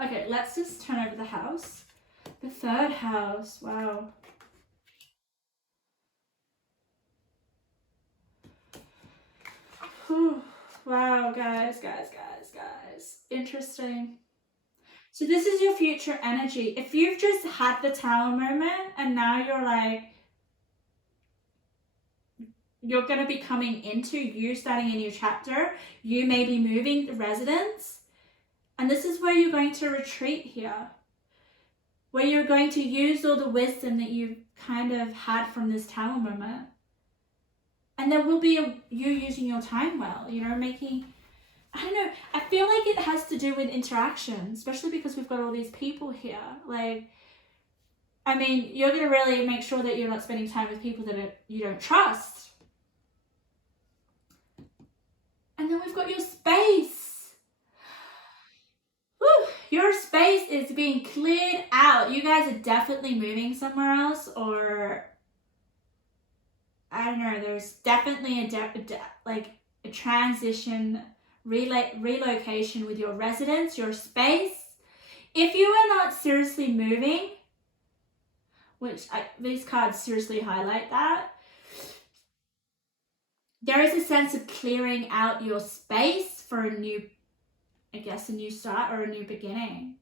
okay, let's just turn over the house. The 3rd house, wow. Whew. Wow, guys. Interesting. So this is your future energy. If you've just had the tower moment and now you're going to be coming into you starting a new chapter, you may be moving the residence. And this is where you're going to retreat here, where you're going to use all the wisdom that you've kind of had from this tower moment. And there will be you using your time well, you know, making, I don't know, I feel like it has to do with interaction, especially because we've got all these people here. Like, I mean, you're going to really make sure that you're not spending time with people that you don't trust. And then we've got your space. Woo! Your space is being cleared out. You guys are definitely moving somewhere else, or I don't know, there's definitely a transition, relocation with your residence, your space. If you are not seriously moving, which these cards seriously highlight that, there is a sense of clearing out your space for a new, I guess, a new start or a new beginning.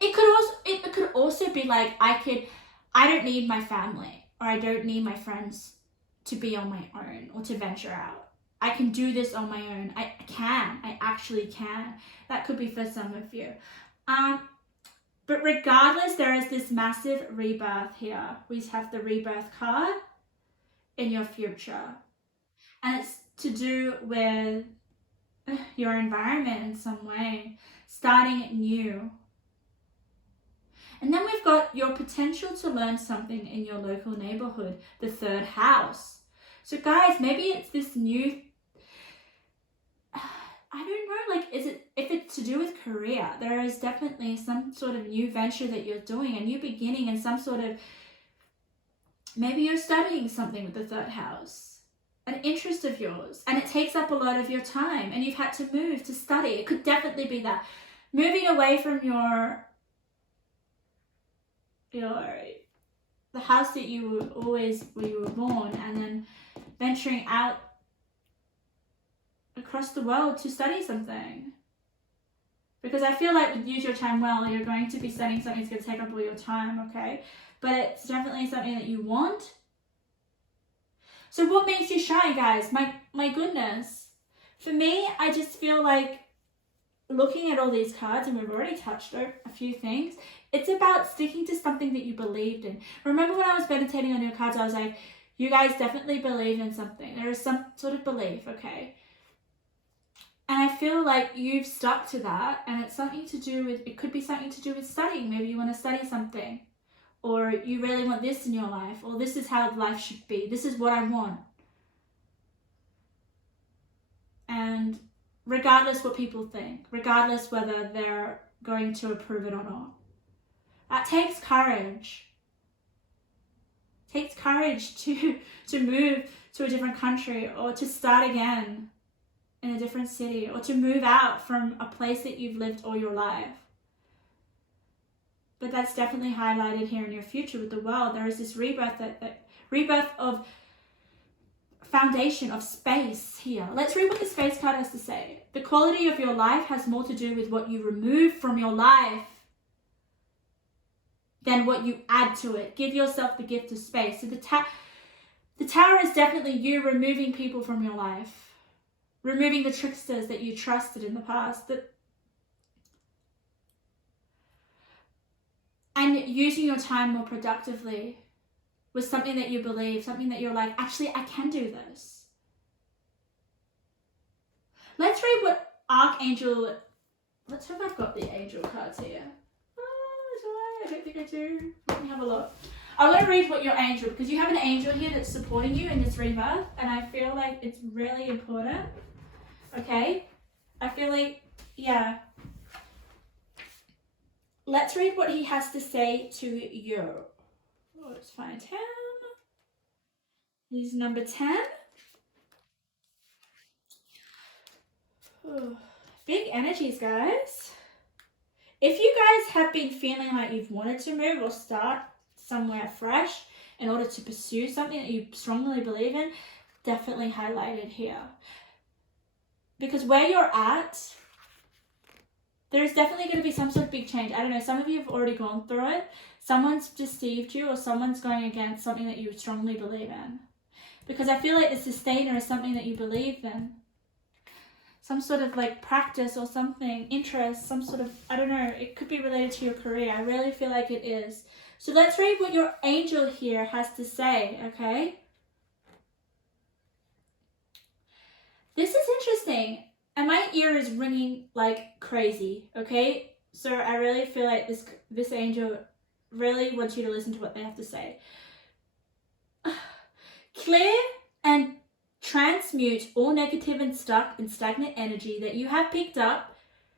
It could also be like, I don't need my family, or I don't need my friends to be on my own or to venture out. I can do this on my own. I actually can. That could be for some of you. But regardless, there is this massive rebirth here. We have the rebirth card in your future. And it's to do with your environment in some way, starting new. And then we've got your potential to learn something in your local neighborhood, the third house. So guys, maybe it's this new, I don't know, like, if it's to do with career, there is definitely some sort of new venture that you're doing, a new beginning, and some sort of, maybe you're studying something with the third house, an interest of yours, and it takes up a lot of your time, and you've had to move to study. It could definitely be that. Moving away from the house that you were always, where you were born, and then venturing out across the world to study something. Because I feel like with use your time well, you're going to be studying something that's going to take up all your time, okay? But it's definitely something that you want. So what makes you shine, guys? My goodness. For me, I just feel like looking at all these cards, and we've already touched on a few things, it's about sticking to something that you believed in. Remember when I was meditating on your cards, I was like, you guys definitely believe in something. There is some sort of belief, okay? And I feel like you've stuck to that, and it's something to do with, it could be something to do with studying. Maybe you want to study something, or you really want this in your life, or this is how life should be. This is what I want. And regardless what people think, regardless whether they're going to approve it or not, that takes courage. It takes courage to move to a different country, or to start again in a different city, or to move out from a place that you've lived all your life. But that's definitely highlighted here in your future with the world. There is this rebirth, that rebirth of foundation, of space here. Let's read what the space card has to say. The quality of your life has more to do with what you remove from your life than what you add to it. Give yourself the gift of space. So the tower is definitely you removing people from your life, removing the tricksters that you trusted in the past, and using your time more productively with something that you believe, something that you're like, actually, I can do this. Let's read what Archangel, let's hope I've got the angel cards here. I don't think I do. Let me have a look. I want to read what your angel, because you have an angel here that's supporting you in this rebirth, and I feel like it's really important. Okay? I feel like, yeah. Let's read what he has to say to you. Oh, let's find him. He's number 10. Oh, big energies, guys. If you guys have been feeling like you've wanted to move or start somewhere fresh in order to pursue something that you strongly believe in, definitely highlighted here. Because where you're at, there's definitely going to be some sort of big change. I don't know, some of you have already gone through it. Someone's deceived you, or someone's going against something that you strongly believe in. Because I feel like the sustainer is something that you believe in. some sort of like practice or something, interest, some sort of, I don't know, it could be related to your career. I really feel like it is. So let's read what your angel here has to say, okay? This is interesting, and my ear is ringing like crazy, okay? So I really feel like this angel really wants you to listen to what they have to say. Clear and transmute all negative and stuck and stagnant energy that you have picked up,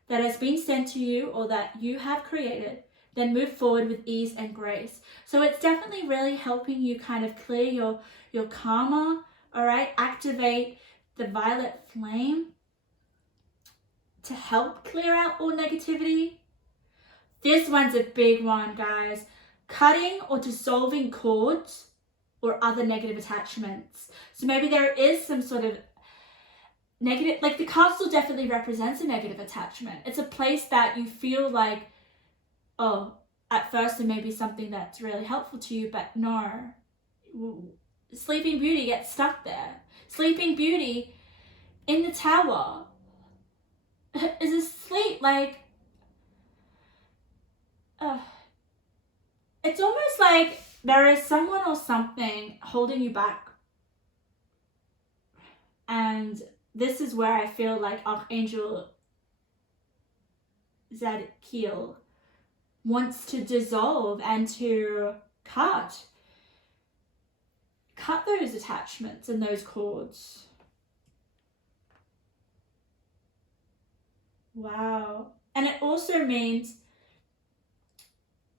that has been sent to you, or that you have created. Then move forward with ease and grace. So it's definitely really helping you kind of clear your karma, all right? Activate the violet flame to help clear out all negativity. This one's a big one, guys. Cutting or dissolving cords or other negative attachments. So maybe there is some sort of negative, like the castle definitely represents a negative attachment. It's a place that you feel like, oh, at first it may be something that's really helpful to you, but no. Sleeping Beauty gets stuck there. Sleeping Beauty in the tower is asleep, like, it's almost like there is someone or something holding you back. And this is where I feel like Archangel Zadkiel wants to dissolve and to cut those attachments and those cords. Wow. And it also means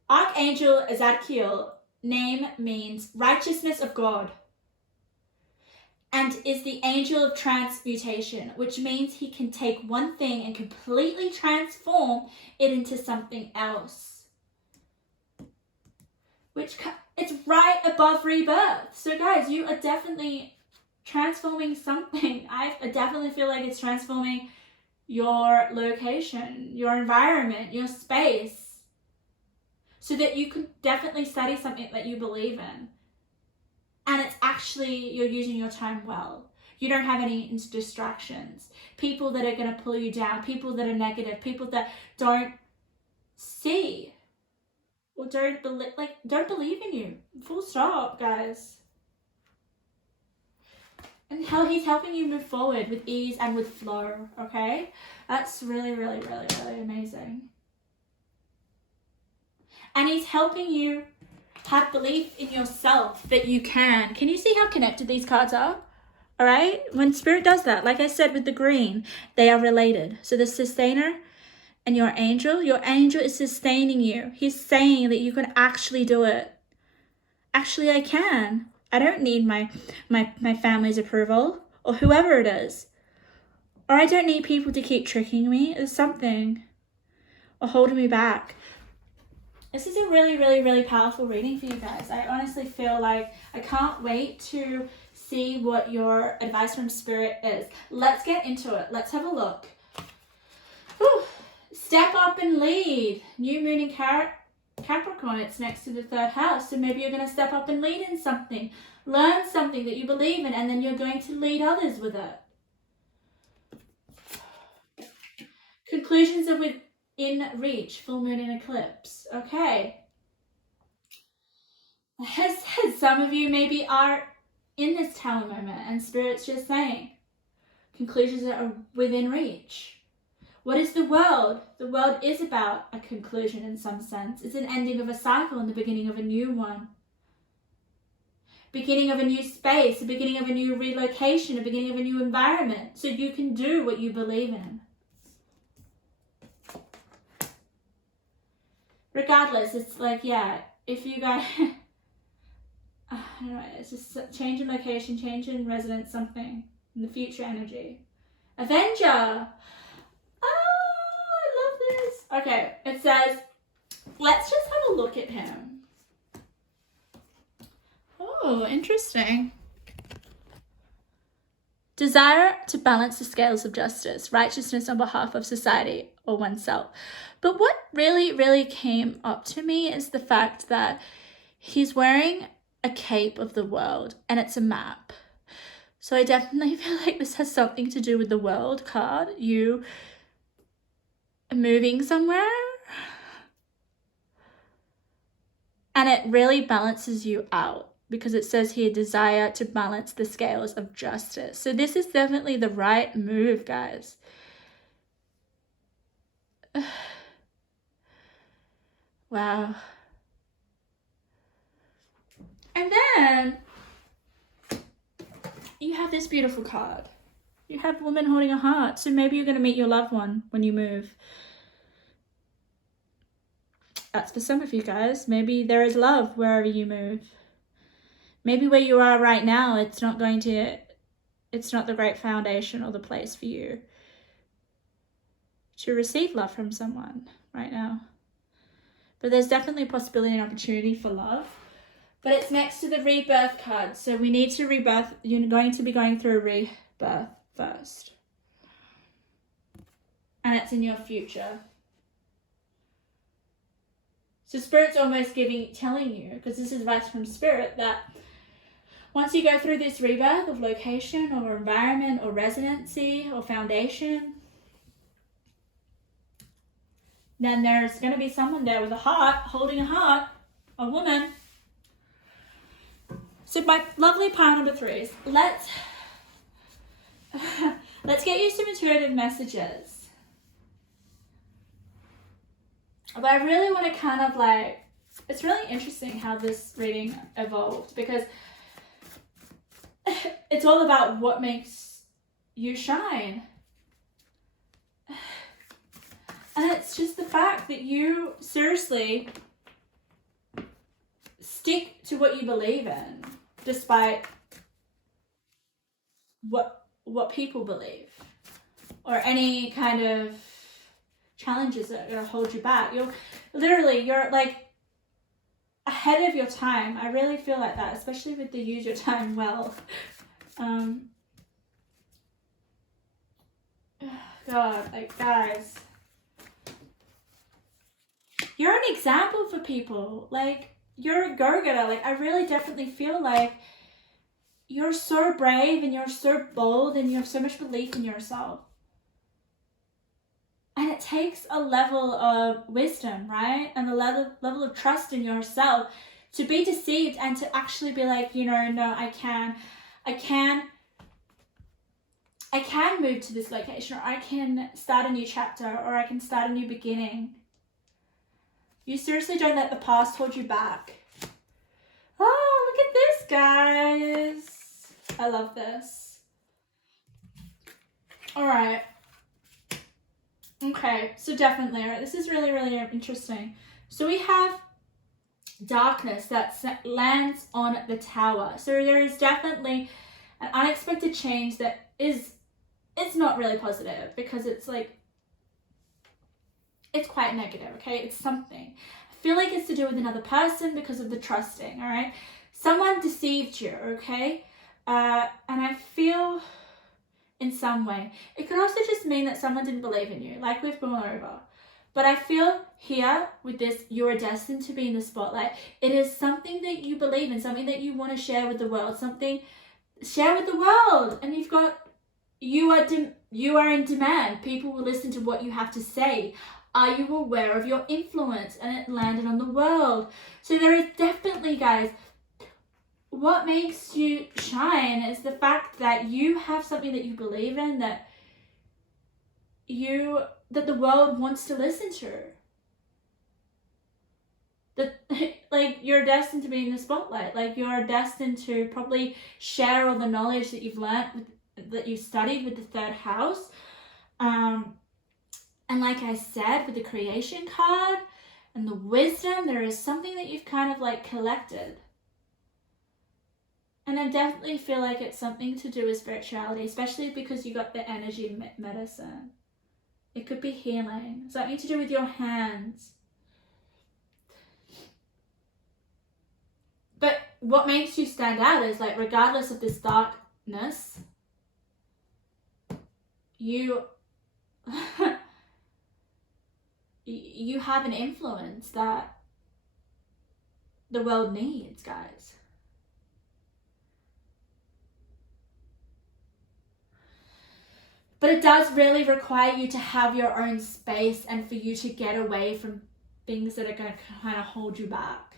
Archangel Zadkiel name means righteousness of God, and is the angel of transmutation, which means he can take one thing and completely transform it into something else. It's right above rebirth. So guys, you are definitely transforming something. I definitely feel like it's transforming your location, your environment, your space, so that you can definitely study something that you believe in. And it's actually, you're using your time well. You don't have any distractions. People that are going to pull you down, people that are negative, people that don't see or don't believe in you. Full stop, guys. And how he's helping you move forward with ease and with flow, okay? That's really, really, really, really amazing. And he's helping you have belief in yourself that you can. Can you see how connected these cards are? All right? When Spirit does that, like I said with the green, they are related. So the sustainer and your angel is sustaining you. He's saying that you can actually do it. Actually, I can. I don't need my family's approval or whoever it is. Or I don't need people to keep tricking me or something or holding me back. This is a really, really, really powerful reading for you guys. I honestly feel like I can't wait to see what your advice from Spirit is. Let's get into it. Let's have a look. Whew. Step up and lead. New moon in Capricorn. It's next to the 3rd house. So maybe you're going to step up and lead in something. Learn something that you believe in, and then you're going to lead others with it. Conclusions are within reach. Full moon and eclipse. Okay. Some of you maybe are in this tower moment, and Spirit's just saying conclusions are within reach. What is the world? The world is about a conclusion in some sense. It's an ending of a cycle and the beginning of a new one. Beginning of a new space, the beginning of a new relocation, a beginning of a new environment, so you can do what you believe in. Regardless, it's like, yeah, if you guys, I don't know, it's just change in location, change in residence, something in the future energy. Avenger. Oh, I love this. Okay, it says, let's just have a look at him. Oh, interesting. Desire to balance the scales of justice, righteousness on behalf of society or oneself. But what really, really came up to me is the fact that he's wearing a cape of the world and it's a map. So I definitely feel like this has something to do with the World card. You moving somewhere. And it really balances you out, because it says here, desire to balance the scales of justice. So this is definitely the right move, guys. Wow. And then you have this beautiful card. You have a woman holding a heart. So maybe you're going to meet your loved one when you move. That's for some of you guys. Maybe there is love wherever you move. Maybe where you are right now, it's not the great foundation or the place for you to receive love from someone right now. But there's definitely a possibility and opportunity for love. But it's next to the rebirth card. So we need to rebirth. You're going to be going through a rebirth first. And it's in your future. So Spirit's almost telling you, because this is advice from Spirit, that once you go through this rebirth of location or environment or residency or foundation, then there's going to be someone there with a heart, holding a heart, a woman. So my lovely pile number 3s, let's get you some intuitive messages. But I really want to kind of like, it's really interesting how this reading evolved, because it's all about what makes you shine. And it's just the fact that you seriously stick to what you believe in, despite what people believe, or any kind of challenges that are going to hold you back. You're like ahead of your time. I really feel like that, especially with the use your time well. God, like, guys, you're an example for people. Like, you're a go-getter. Like, I really definitely feel like you're so brave and you're so bold and you have so much belief in yourself. And it takes a level of wisdom, right? And a level of trust in yourself to be deceived and to actually be like, no, I can move to this location, or I can start a new chapter, or I can start a new beginning. You seriously don't let the past hold you back. Oh, look at this, guys. I love this. All right. Okay, so definitely, right, this is really, really interesting. So we have darkness that lands on the Tower. So there is definitely an unexpected change that it's not really positive, because it's like, it's quite negative, okay? It's something. I feel like it's to do with another person because of the trusting, all right? Someone deceived you, okay? And I feel in some way. It could also just mean that someone didn't believe in you, like we've gone over. But I feel here with this, you're destined to be in the spotlight. It is something that you believe in, something that you want to share with the world, share with the world. And you are in demand. People will listen to what you have to say. Are you aware of your influence? And it landed on the world. So there is definitely, guys, what makes you shine is the fact that you have something that you believe in, that the world wants to listen to. That, like, you're destined to be in the spotlight. Like, you're destined to probably share all the knowledge that you've learned, that you've studied with the 3rd house. And like I said, with the creation card and the wisdom, there is something that you've kind of like collected. And I definitely feel like it's something to do with spirituality, especially because you got the energy medicine. It could be healing, something to do with your hands. But what makes you stand out is, like, regardless of this darkness, you you have an influence that the world needs, guys. But it does really require you to have your own space and for you to get away from things that are going to kind of hold you back.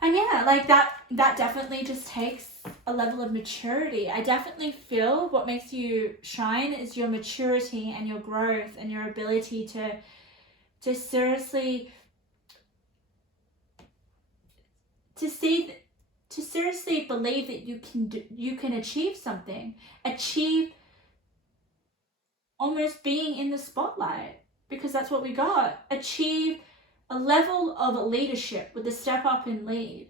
And yeah, like that definitely just takes a level of maturity. I definitely feel what makes you shine is your maturity and your growth and your ability to seriously believe that you can achieve something, achieve almost being in the spotlight, because that's what we got. Achieve a level of leadership with the step up and lead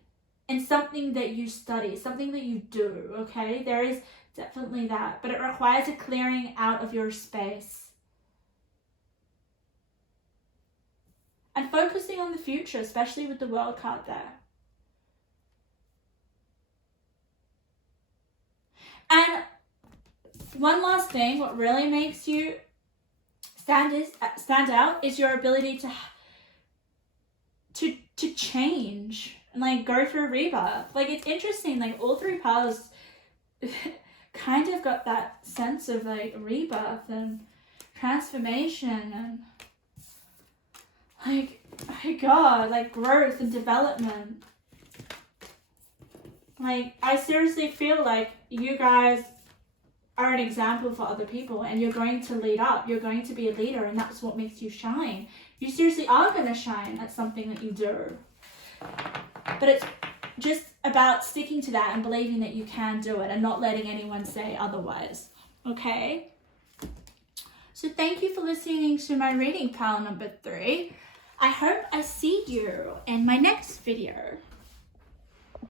in something that you study, something that you do, okay? There is definitely that, but it requires a clearing out of your space and focusing on the future, especially with the World card there. And one last thing, what really makes you stand out is your ability to change and like go through rebirth. Like, it's interesting, like all three piles kind of got that sense of like rebirth and transformation and like, my God, like growth and development. Like, I seriously feel like you guys are an example for other people, and you're going to lead up. You're going to be a leader, and that's what makes you shine. You seriously are going to shine at something that you do. But it's just about sticking to that and believing that you can do it and not letting anyone say otherwise. Okay? So thank you for listening to my reading, pile number 3. I hope I see you in my next video.